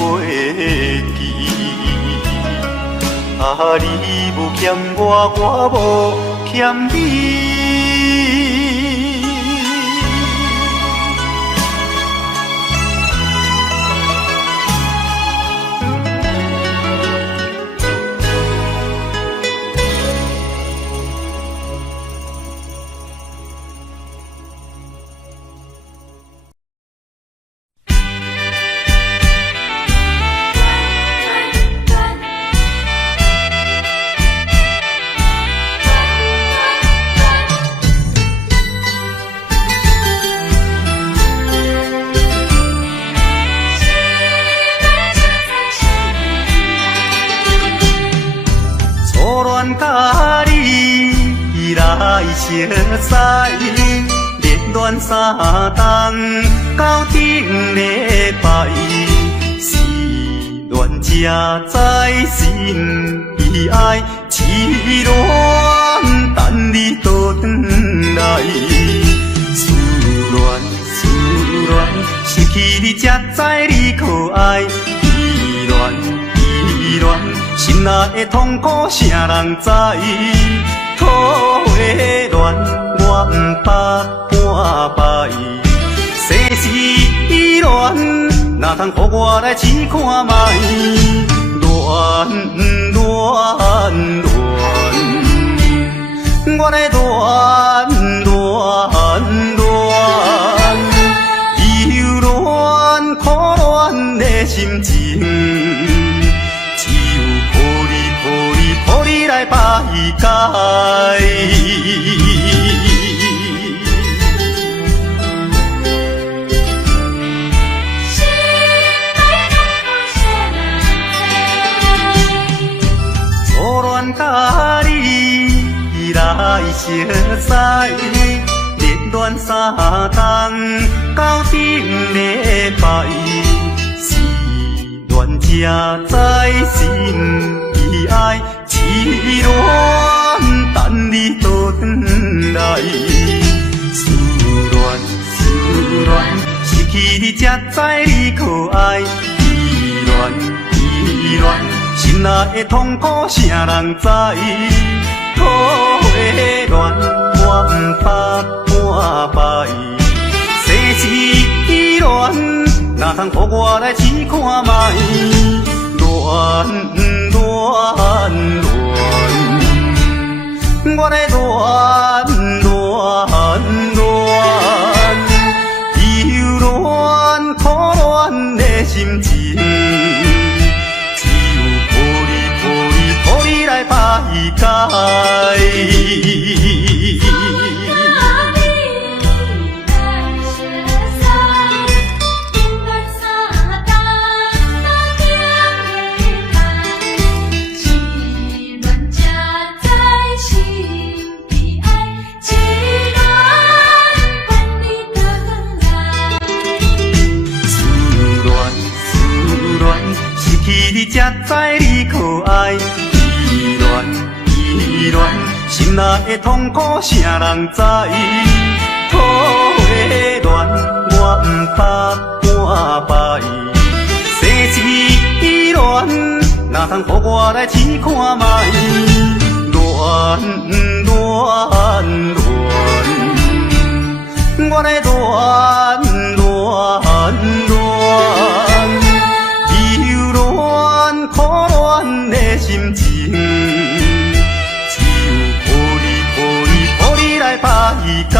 记。你无欠我，我无欠你。甲你来相识，恋恋三冬到顶礼拜，是恋才知心意爱，痴恋等你倒转来，思恋失去你才知你可爱，依恋。心内的痛苦，啥人知？土花恋，我不捌半摆。世事恋，哪通予我来试看卖？恋恋恋，我来恋恋恋，忧恋苦恋的心情，只有抱你来排解。甲你来相识，热恋三冬到顶礼拜，是恋才知心悲哀，痴恋等你倒转来，思恋失去你才知你可爱，依恋。心内的痛苦，啥人知？土的恋，我不怕半败。世事恋，哪通予我来试看卖？恋我来恋忧恋苦恋的心情。抱你来排解。你才知你可爱，依恋，心内的痛苦，啥人知？土的恋，我不怕半败。世事恋，哪通予我来试看卖？恋，我来恋。苦恋的心情，只有抱你来排解。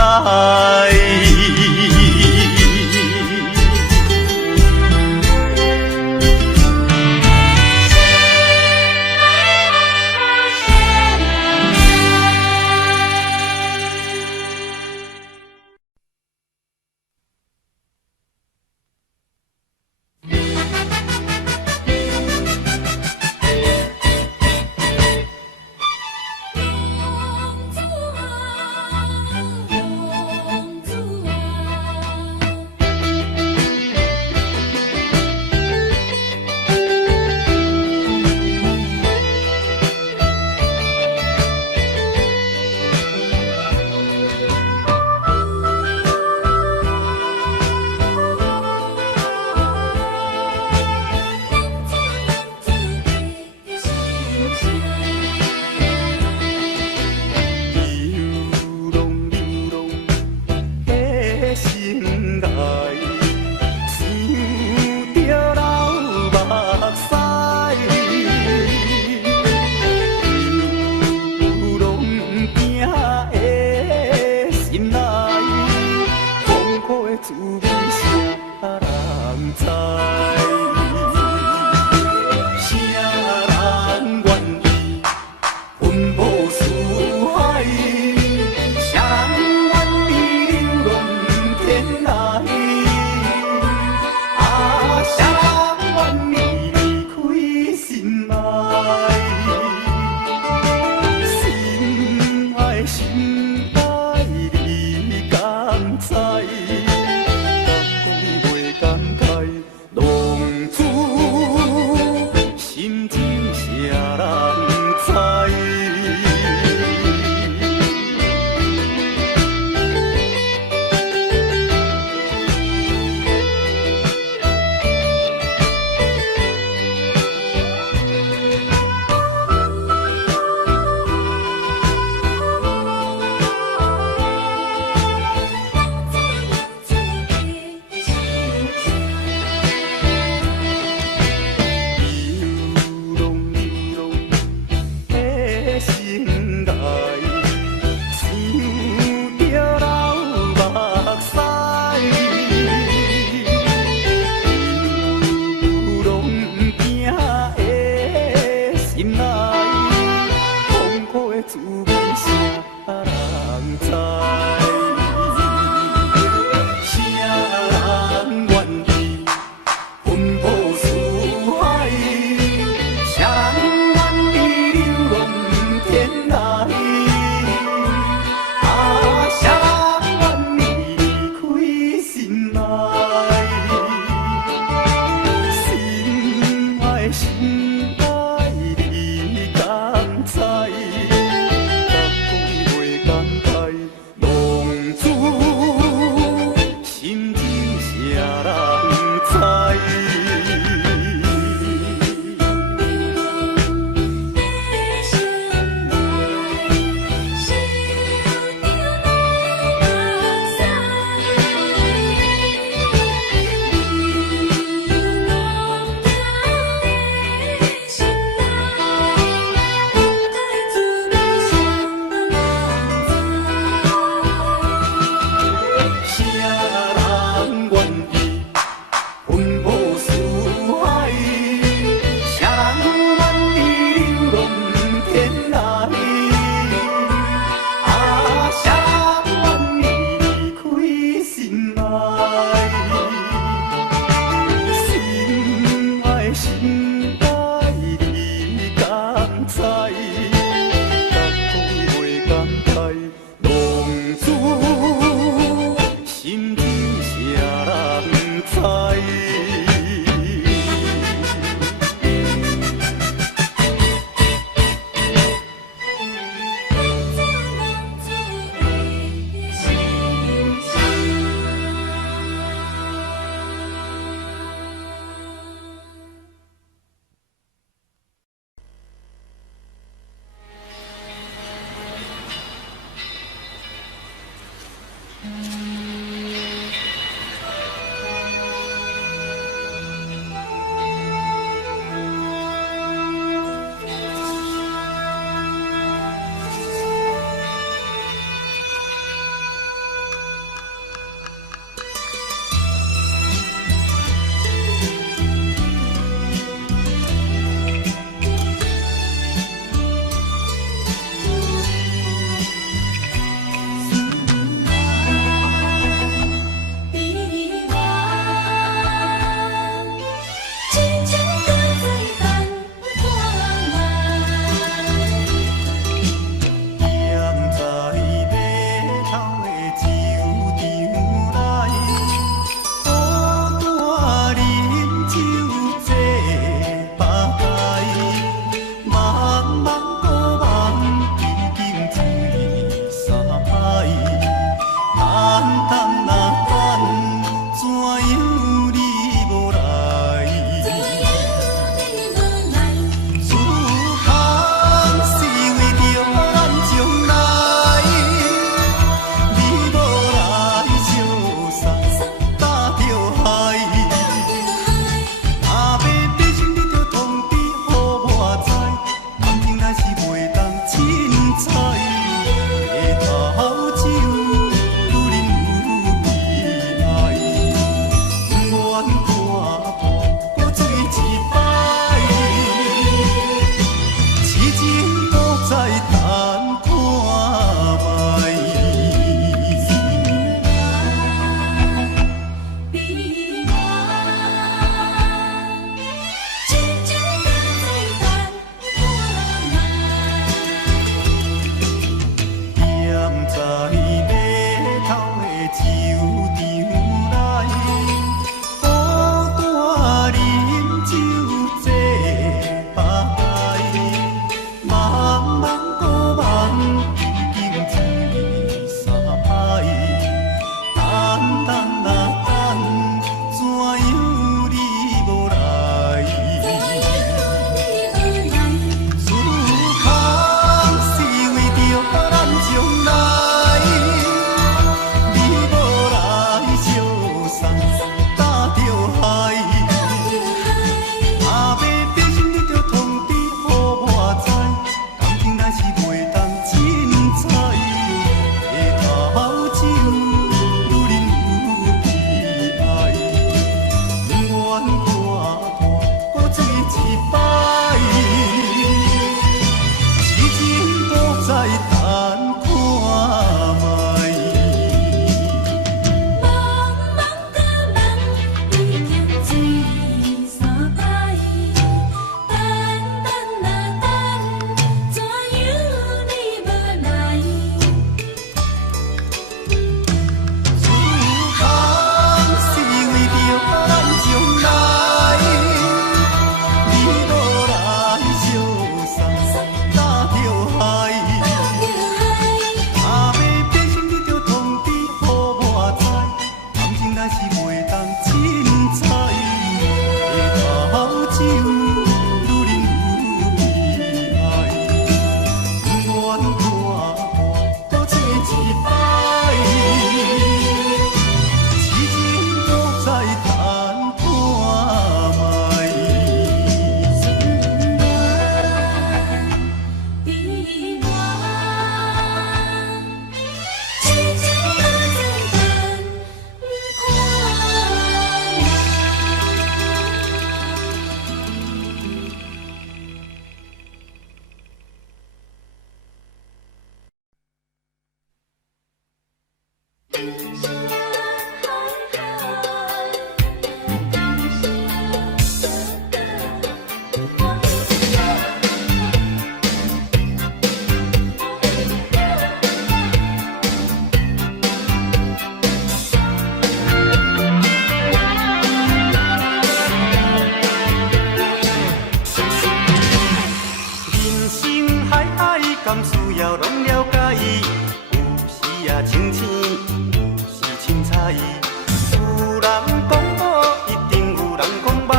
有人讲好，一定有人讲歹。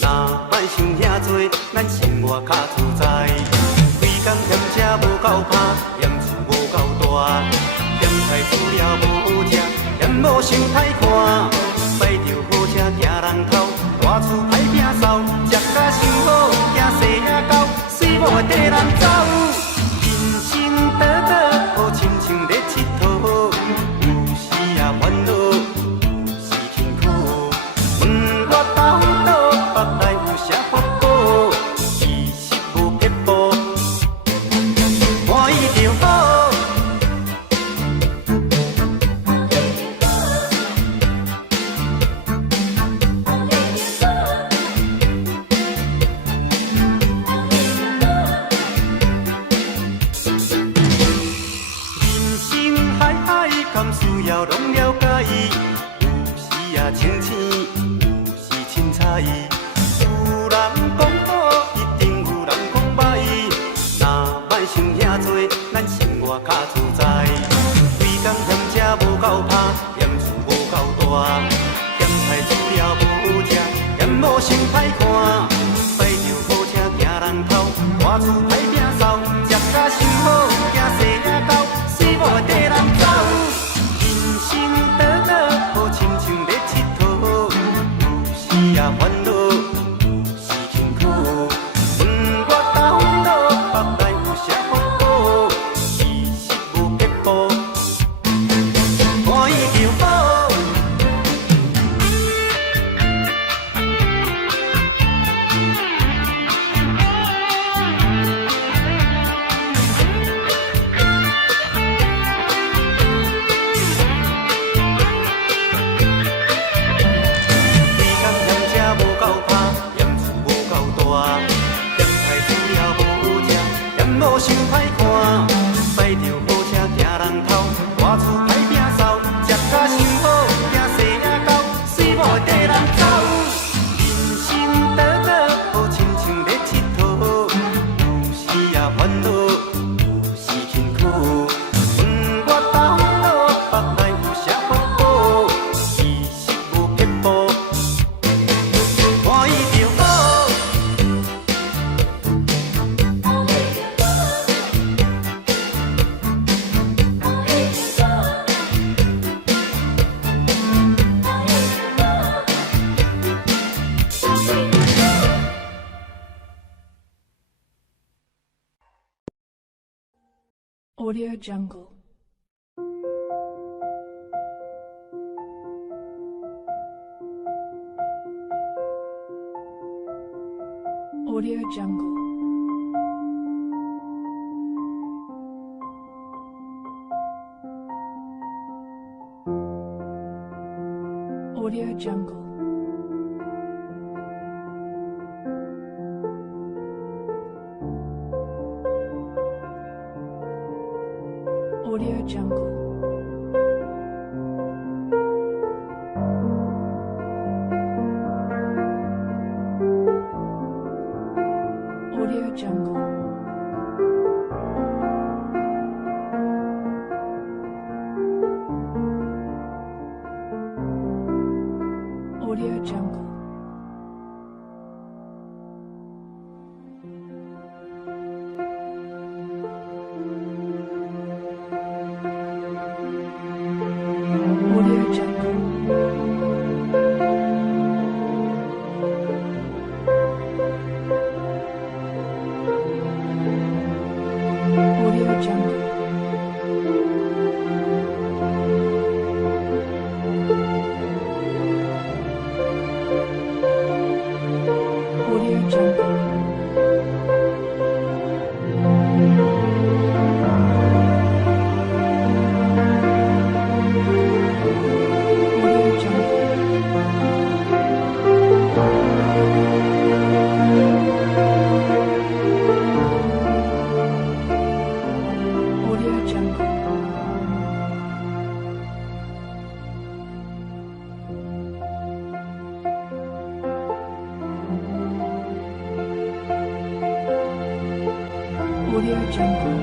若莫想遐多，咱生活较自在。规工嫌车无够拍，嫌厝无够大，嫌菜煮了无好食，嫌某伤歹看。摆着好车行人头，大厝歹摒扫，食甲伤好，惊细仔狗，水某会跟人走。人生短短，好亲像咧佚佗，有时也烦恼，有时辛苦。问我到倒，腹内有啥法宝？其实无撇步，欢喜就好。需要拢了解，有时也清醒，有时凊彩。有人讲好，一定有人讲歹。若莫想遐多，咱生活较自在。规工嫌车无够拍，嫌厝无够大，嫌菜煮了无好食，嫌某伤歹看。摆着好车行人头，大厝歹摒扫，食甲伤好，惊细仔狗，水某会跟人走。人生短短，好亲像咧佚佗，有时也烦恼，有时辛苦。问我到倒，腹内有啥法宝？其实无撇步，欢喜就好。某伤歹看，摆着好车行人头，大厝歹摒扫，食甲伤好，惊细仔狗，水某会跟人走。人生短短，好亲像咧佚佗，有时也烦恼，有时辛苦。问我到倒，腹内有啥法宝？其实无撇步，欢喜就好。Audio Jungle. Audio Jungle. Audio Jungle. Audio Jungle. Audio Jungle. Audio Jungle. Audio Jungle. Audio Jungle. Audio Jungle. Audio Jungle.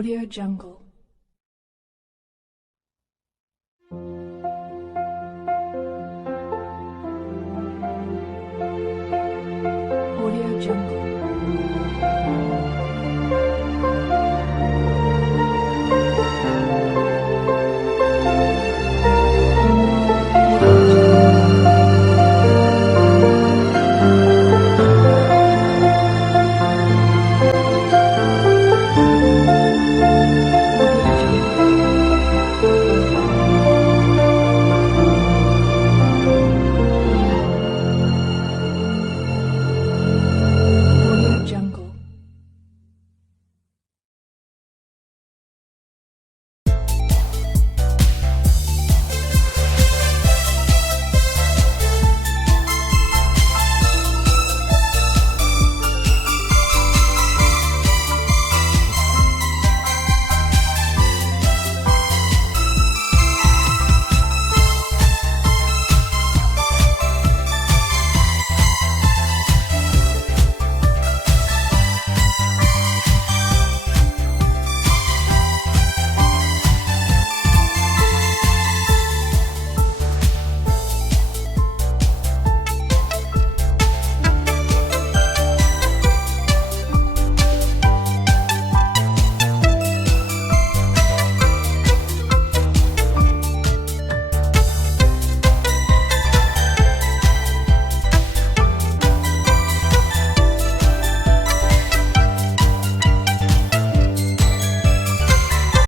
Audio Jungle. Audio Jungle.